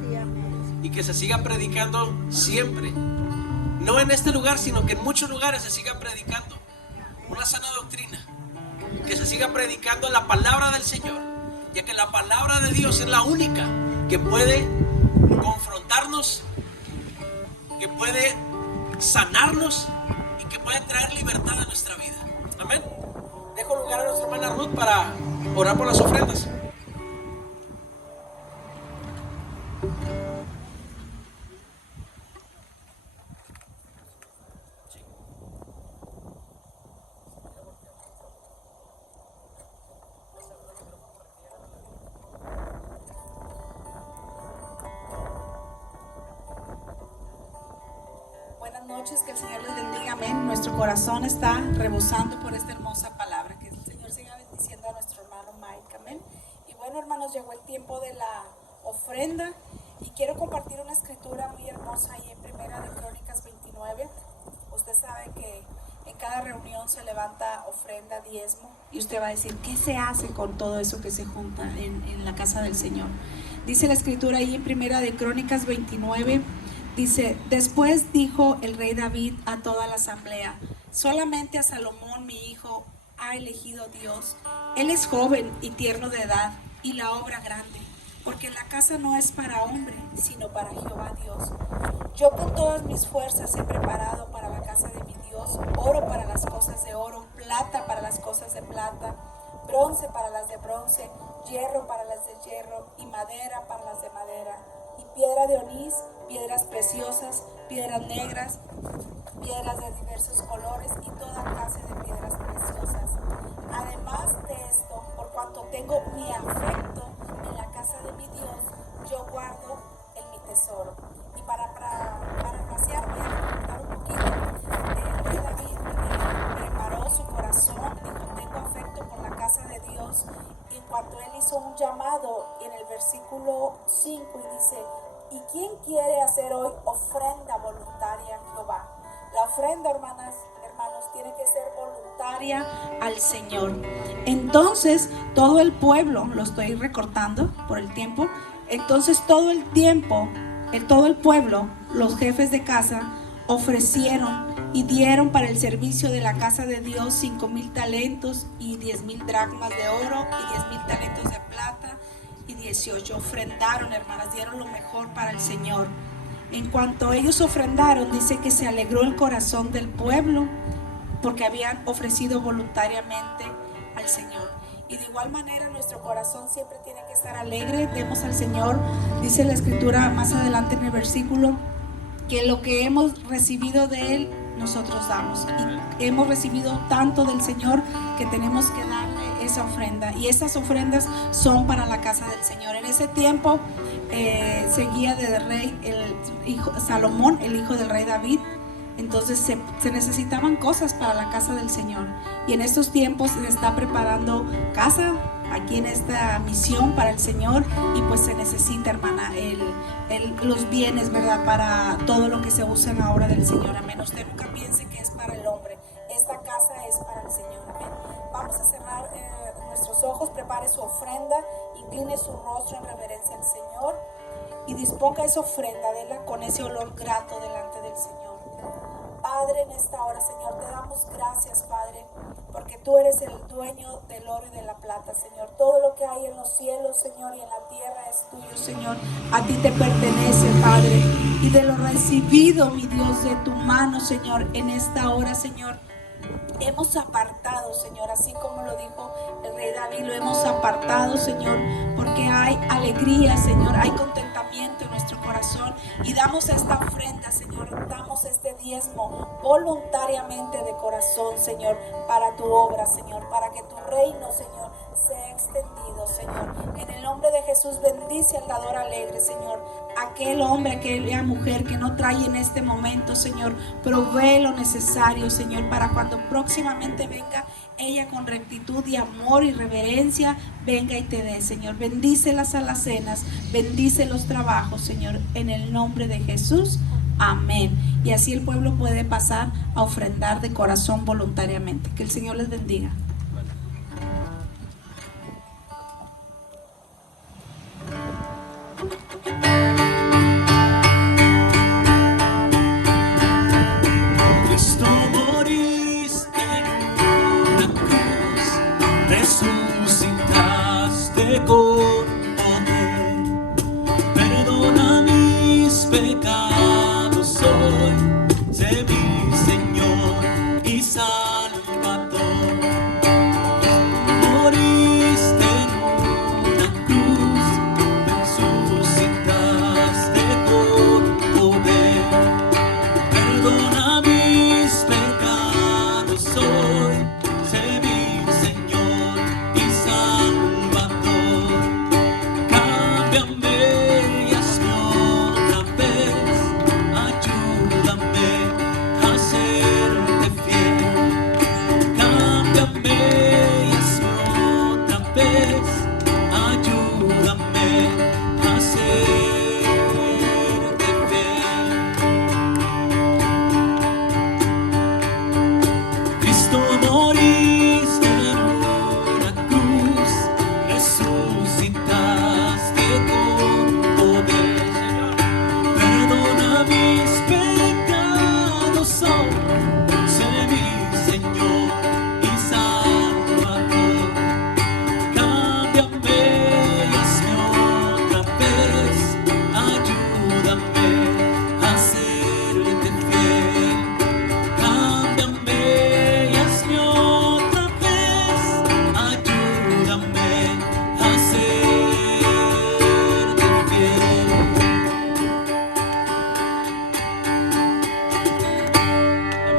y que se siga predicando siempre. No en este lugar, sino que en muchos lugares se siga predicando una sana doctrina. Que se siga predicando la palabra del Señor, ya que la palabra de Dios es la única que puede confrontarnos, que puede sanarnos y que puede traer libertad a nuestra vida. Amén. Dejo lugar a nuestra hermana Ruth para orar por las ofrendas. Buenas noches, que el Señor les bendiga, amén. Nuestro corazón está rebosando por esta hermosa palabra. Que el Señor siga bendiciendo a nuestro hermano Mike, amén. Y bueno, hermanos, llegó el tiempo de la ofrenda y quiero compartir una escritura muy hermosa ahí en Primera de Crónicas 20. cada reunión se levanta ofrenda, diezmo, y usted va a decir, ¿qué se hace con todo eso que se junta en la casa del Señor? Dice la escritura ahí en Primera de Crónicas 29, dice, después dijo el rey David a toda la asamblea, solamente a Salomón mi hijo ha elegido Dios. Él es joven y tierno de edad, y la obra grande, porque la casa no es para hombre, sino para Jehová Dios. Yo con todas mis fuerzas he preparado para la casa de mi Dios, oro para las cosas de oro, plata para las cosas de plata, bronce para las de bronce, hierro para las de hierro, y madera para las de madera, y piedra de onís, piedras preciosas, piedras negras, piedras de diversos colores y toda clase de piedras preciosas. Además de esto, por cuanto tengo mi afecto en la casa de mi Dios, yo guardo en mi tesoro. Y para parafrasear, voy a comentar un poquito. El rey David preparó su corazón, dijo, tengo afecto por la casa de Dios. Y en cuanto él hizo un llamado en el versículo 5 y dice, ¿y quién quiere hacer hoy ofrenda voluntaria a Jehová? La ofrenda, hermanos, tiene que ser voluntaria al Señor. Entonces, todo el pueblo, lo estoy recortando por el tiempo, entonces todo el pueblo, los jefes de casa, ofrecieron y dieron para el servicio de la casa de Dios 5,000 talentos y 10,000 dracmas de oro y 10,000 talentos de plata y 18. Ofrendaron, hermanas, dieron lo mejor para el Señor. En cuanto ellos ofrendaron, dice que se alegró el corazón del pueblo porque habían ofrecido voluntariamente al Señor. Y de igual manera nuestro corazón siempre tiene que estar alegre. Demos al Señor, dice la escritura más adelante en el versículo, que lo que hemos recibido de Él, nosotros damos. Y hemos recibido tanto del Señor que tenemos que darle esa ofrenda. Y esas ofrendas son para la casa del Señor. En ese tiempo seguía de rey el hijo Salomón, el hijo del rey David. Entonces se necesitaban cosas para la casa del Señor. Y en estos tiempos se está preparando casa aquí en esta misión para el Señor. Y pues se necesita, hermana, los bienes, ¿verdad? Para todo lo que se usa en la obra del Señor. Amén. Usted nunca piense que es para el hombre. Esta casa es para el Señor. Amén. Vamos a cerrar nuestros ojos. Prepare su ofrenda. Incline su rostro en reverencia al Señor. Y disponga esa ofrenda, déla con ese olor grato delante del Señor. Padre, en esta hora, Señor, te damos gracias, Padre, porque tú eres el dueño del oro y de la plata, Señor. Todo lo que hay en los cielos, Señor, y en la tierra es tuyo, Señor. A ti te pertenece, Padre. Y de lo recibido, mi Dios, de tu mano, Señor, en esta hora, Señor, hemos apartado, Señor, así como lo dijo el rey David, lo hemos apartado, Señor, porque hay alegría, Señor, hay contentamiento en nuestro corazón y damos esta ofrenda, Señor, damos este diezmo voluntariamente de corazón, Señor, para tu obra, Señor, para que tu reino, Señor, sea extendido, Señor. En el nombre de Jesús, bendice al dador alegre, Señor. Aquel hombre, aquella mujer que no trae en este momento, Señor, provee lo necesario, Señor, para cuando próximamente venga ella con rectitud y amor y reverencia, venga y te dé, Señor. Bendice las alacenas, bendice los trabajos, Señor, en el nombre de Jesús. Amén. Y así el pueblo puede pasar a ofrendar de corazón voluntariamente. Que el Señor les bendiga. Cristo moriste en una cruz, resucitaste con poder, perdona mis pecados hoy, sé mi Señor y Salvador.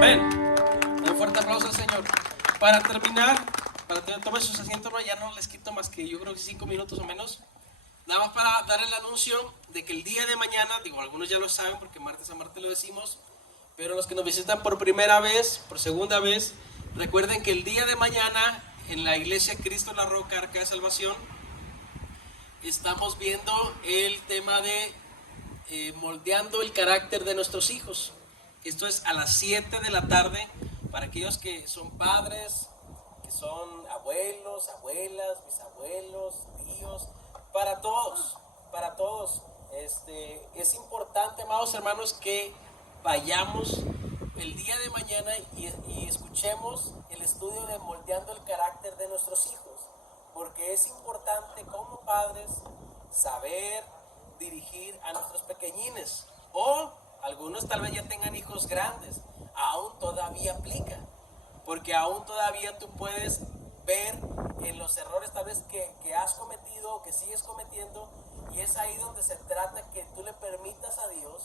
Amén. Un fuerte aplauso al Señor. Para terminar, tomen sus asientos, ¿no? Ya no les quito más que yo creo que 5 minutos o menos. Nada más para dar el anuncio de que el día de mañana, digo, algunos ya lo saben porque martes a martes lo decimos, pero los que nos visitan por primera vez, por segunda vez, recuerden que el día de mañana en la iglesia Cristo la Roca, Arca de Salvación, estamos viendo el tema de moldeando el carácter de nuestros hijos. Esto es a las 7 de la tarde para aquellos que son padres, que son abuelos, abuelas, bisabuelos, tíos, para todos, para todos. Es importante, amados hermanos, que vayamos el día de mañana y escuchemos el estudio de moldeando el carácter de nuestros hijos, porque es importante como padres saber dirigir a nuestros pequeñines, o algunos tal vez ya tengan hijos grandes, aún todavía aplica, porque aún todavía tú puedes ver en los errores tal vez que has cometido o que sigues cometiendo, y es ahí donde se trata que tú le permitas a Dios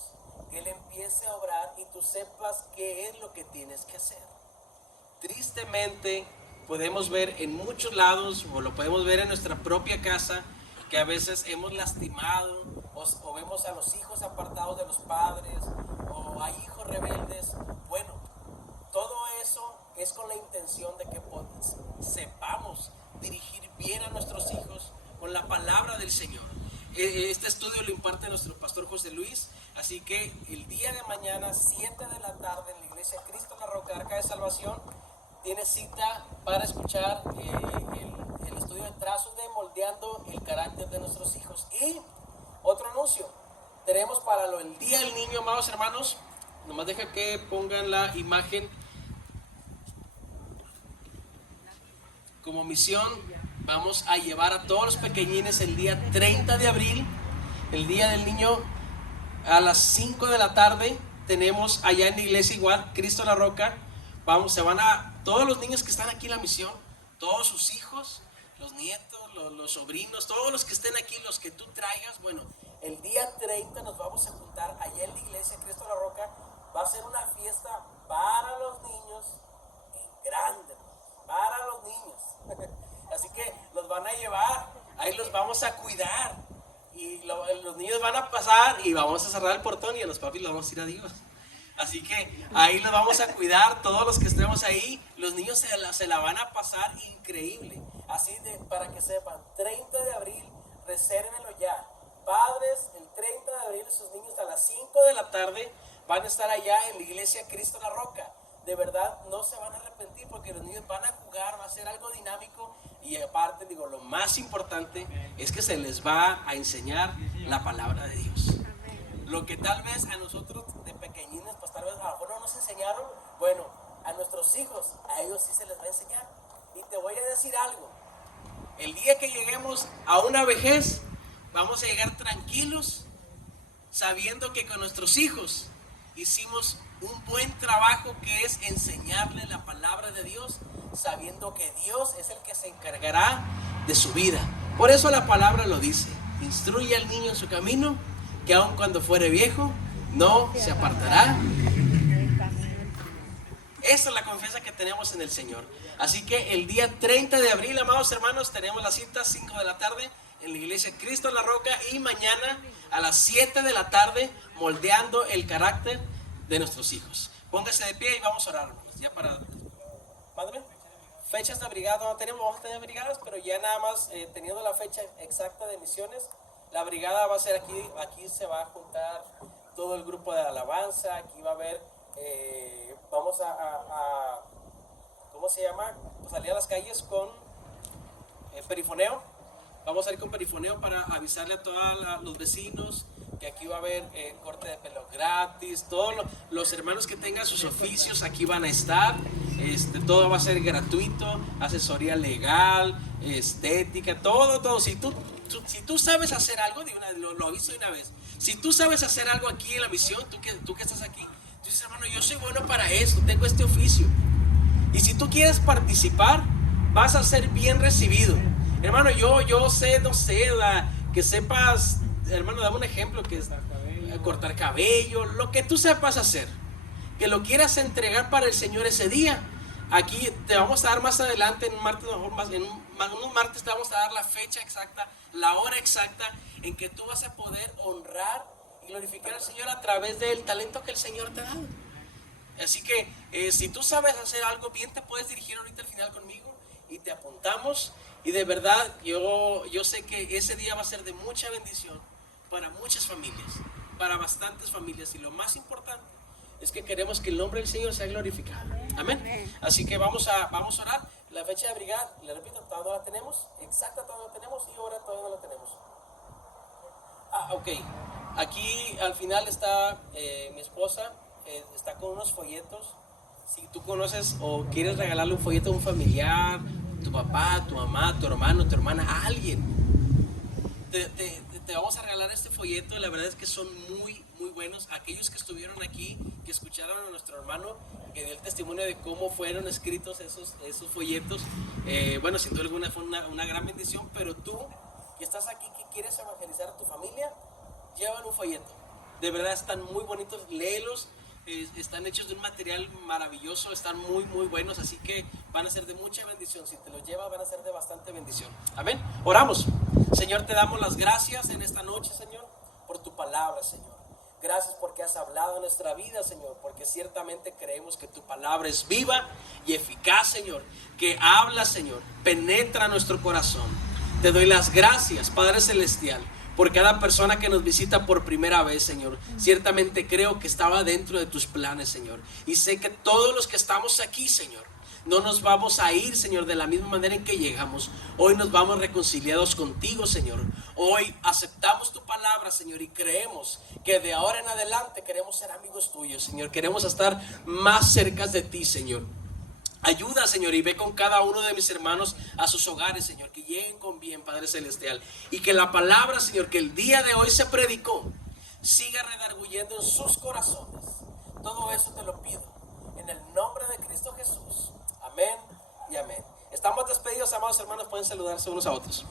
que Él empiece a obrar y tú sepas qué es lo que tienes que hacer. Tristemente podemos ver en muchos lados, o lo podemos ver en nuestra propia casa, que a veces hemos lastimado o vemos a los hijos apartados de los padres, o hay hijos rebeldes. Bueno, todo eso es con la intención de que sepamos dirigir bien a nuestros hijos con la palabra del Señor. Este estudio lo imparte nuestro pastor José Luis, así que el día de mañana 7 de la tarde en la iglesia Cristo la Roca, Arca de Salvación, tiene cita para escuchar el estudio de trazos de moldeando el carácter de nuestros hijos. Y otro anuncio, tenemos para el Día del Niño, amados hermanos, nomás deja que pongan la imagen. Como misión vamos a llevar a todos los pequeñines el día 30 de abril, el Día del Niño, a las 5 de la tarde. Tenemos allá en la iglesia igual, Cristo la Roca. Todos los niños que están aquí en la misión, todos sus hijos, los nietos, los sobrinos, todos los que estén aquí, los que tú traigas. Bueno, el día 30 nos vamos a juntar allá en la iglesia Cristo la Roca. Va a ser una fiesta para los niños en grande, para los niños. Así que los van a llevar, ahí los vamos a cuidar, y los niños van a pasar y vamos a cerrar el portón y a los papis los vamos a ir a Dios. Así que ahí los vamos a cuidar, todos los que estemos ahí, los niños se la van a pasar increíble. Así para que sepan, 30 de abril, resérvenlo ya. Padres, el 30 de abril sus niños a las 5 de la tarde van a estar allá en la iglesia Cristo la Roca. De verdad no se van a arrepentir porque los niños van a jugar, va a ser algo dinámico, y aparte digo, lo más importante es que se les va a enseñar la palabra de Dios. Lo que tal vez a nosotros de pequeñines, pues tal vez a lo mejor no nos enseñaron, bueno, a nuestros hijos, a ellos sí se les va a enseñar. Y te voy a decir algo, el día que lleguemos a una vejez, vamos a llegar tranquilos, sabiendo que con nuestros hijos hicimos un buen trabajo, que es enseñarle la palabra de Dios, sabiendo que Dios es el que se encargará de su vida. Por eso la palabra lo dice: instruye al niño en su camino, que aun cuando fuere viejo no se apartará. Esa es la confianza que tenemos en el Señor. Así que el día 30 de abril, amados hermanos, tenemos la cita 5 de la tarde en la iglesia Cristo la Roca, y mañana a las 7 de la tarde moldeando el carácter de nuestros hijos. Póngase de pie y vamos a orar, hermanos. Ya para... Padre, fechas de brigada no tenemos, vamos a tener brigadas, pero ya nada más teniendo la fecha exacta de misiones, la brigada va a ser aquí se va a juntar todo el grupo de alabanza, aquí va a haber, vamos a ¿cómo se llama? Pues salir a las calles con perifoneo. Vamos a ir con perifoneo para avisarle a todos los vecinos que aquí va a haber corte de pelo gratis. Todos los hermanos que tengan sus oficios aquí van a estar. Todo va a ser gratuito, asesoría legal, estética, todo. Si tú sabes hacer algo, lo aviso de una vez. Si tú sabes hacer algo aquí en la misión, tú que estás aquí, tú dices, hermano, yo soy bueno para esto, tengo este oficio. Y si tú quieres participar, vas a ser bien recibido. Hermano, yo sé, no sé, que sepas, hermano, dame un ejemplo, que es cortar cabello, lo que tú sepas hacer. que lo quieras entregar para el Señor ese día. Aquí te vamos a dar más adelante, en un martes, unos martes te vamos a dar la fecha exacta, la hora exacta en que tú vas a poder honrar y glorificar al Señor a través del talento que el Señor te ha dado. Así que si tú sabes hacer algo bien, te puedes dirigir ahorita al final conmigo y te apuntamos. Y de verdad, yo sé que ese día va a ser de mucha bendición para muchas familias, para bastantes familias. Y lo más importante es que queremos que el nombre del Señor sea glorificado. Amén. Así que vamos a orar. La fecha de brigada, le repito, todavía no la tenemos. Exacta todavía no la tenemos y ahora todavía no la tenemos. Ok. Aquí al final está mi esposa. Está con unos folletos. Si tú conoces o quieres regalarle un folleto a un familiar, tu papá, tu mamá, tu hermano, tu hermana, a alguien, te vamos a regalar este folleto. La verdad es que son muy buenos. Aquellos que estuvieron aquí, que escucharon a nuestro hermano que dio el testimonio de cómo fueron escritos esos folletos, bueno, sin duda alguna fue una gran bendición. Pero tú que estás aquí, que quieres evangelizar a tu familia, llevan un folleto. De verdad están muy bonitos, léelos. Están hechos de un material maravilloso, están muy buenos, así que van a ser de mucha bendición. Si te los llevas, van a ser de bastante bendición. Amén. Oramos. Señor, te damos las gracias en esta noche, Señor, por tu palabra, Señor. Gracias porque has hablado en nuestra vida, Señor, porque ciertamente creemos que tu palabra es viva y eficaz, Señor, que habla, Señor, penetra nuestro corazón. Te doy las gracias, Padre Celestial, por cada persona que nos visita por primera vez, Señor. Ciertamente creo que estaba dentro de tus planes, Señor. Y sé que todos los que estamos aquí, Señor, no nos vamos a ir, Señor, de la misma manera en que llegamos. Hoy nos vamos reconciliados contigo, Señor. Hoy aceptamos tu palabra, Señor, y creemos que de ahora en adelante queremos ser amigos tuyos, Señor. Queremos estar más cerca de ti, Señor. Ayuda, Señor, y ve con cada uno de mis hermanos a sus hogares, Señor, que lleguen con bien, Padre Celestial, y que la palabra, Señor, que el día de hoy se predicó, siga redarguyendo en sus corazones. Todo eso te lo pido en el nombre de Cristo Jesús. Amén y amén. Estamos despedidos, amados hermanos, pueden saludarse unos a otros.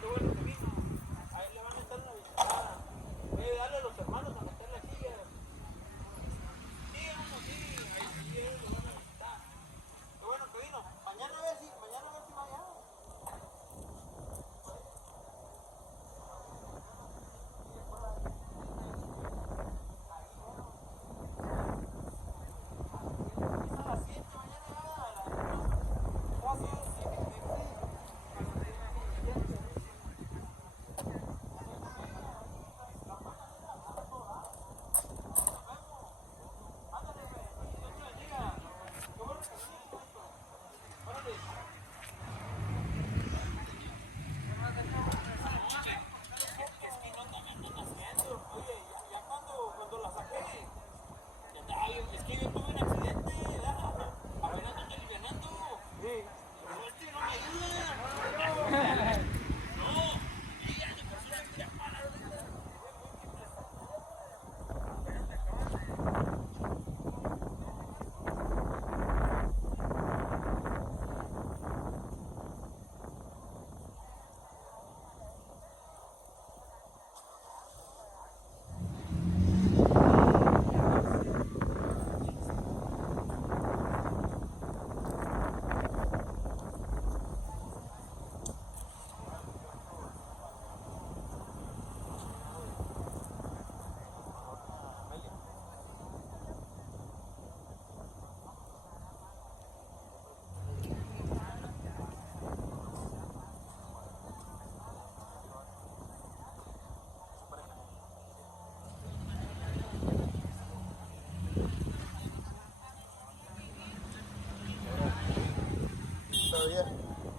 qué bueno que vino. Ahí le van a estar una visitada. Dale a los hermanos a meter las sillas. Sí, vamos, sí, ahí sí, ellos lo van a visitar. Qué bueno que vino. Mañana a ver si va allá. Cuando la saqué, es que yo tuve un accidente, apenas me estoy alivianando. Sí. Pero este no me ayuda. No, mira, de por sí la quería parar ahorita.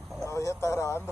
Todavía está grabando.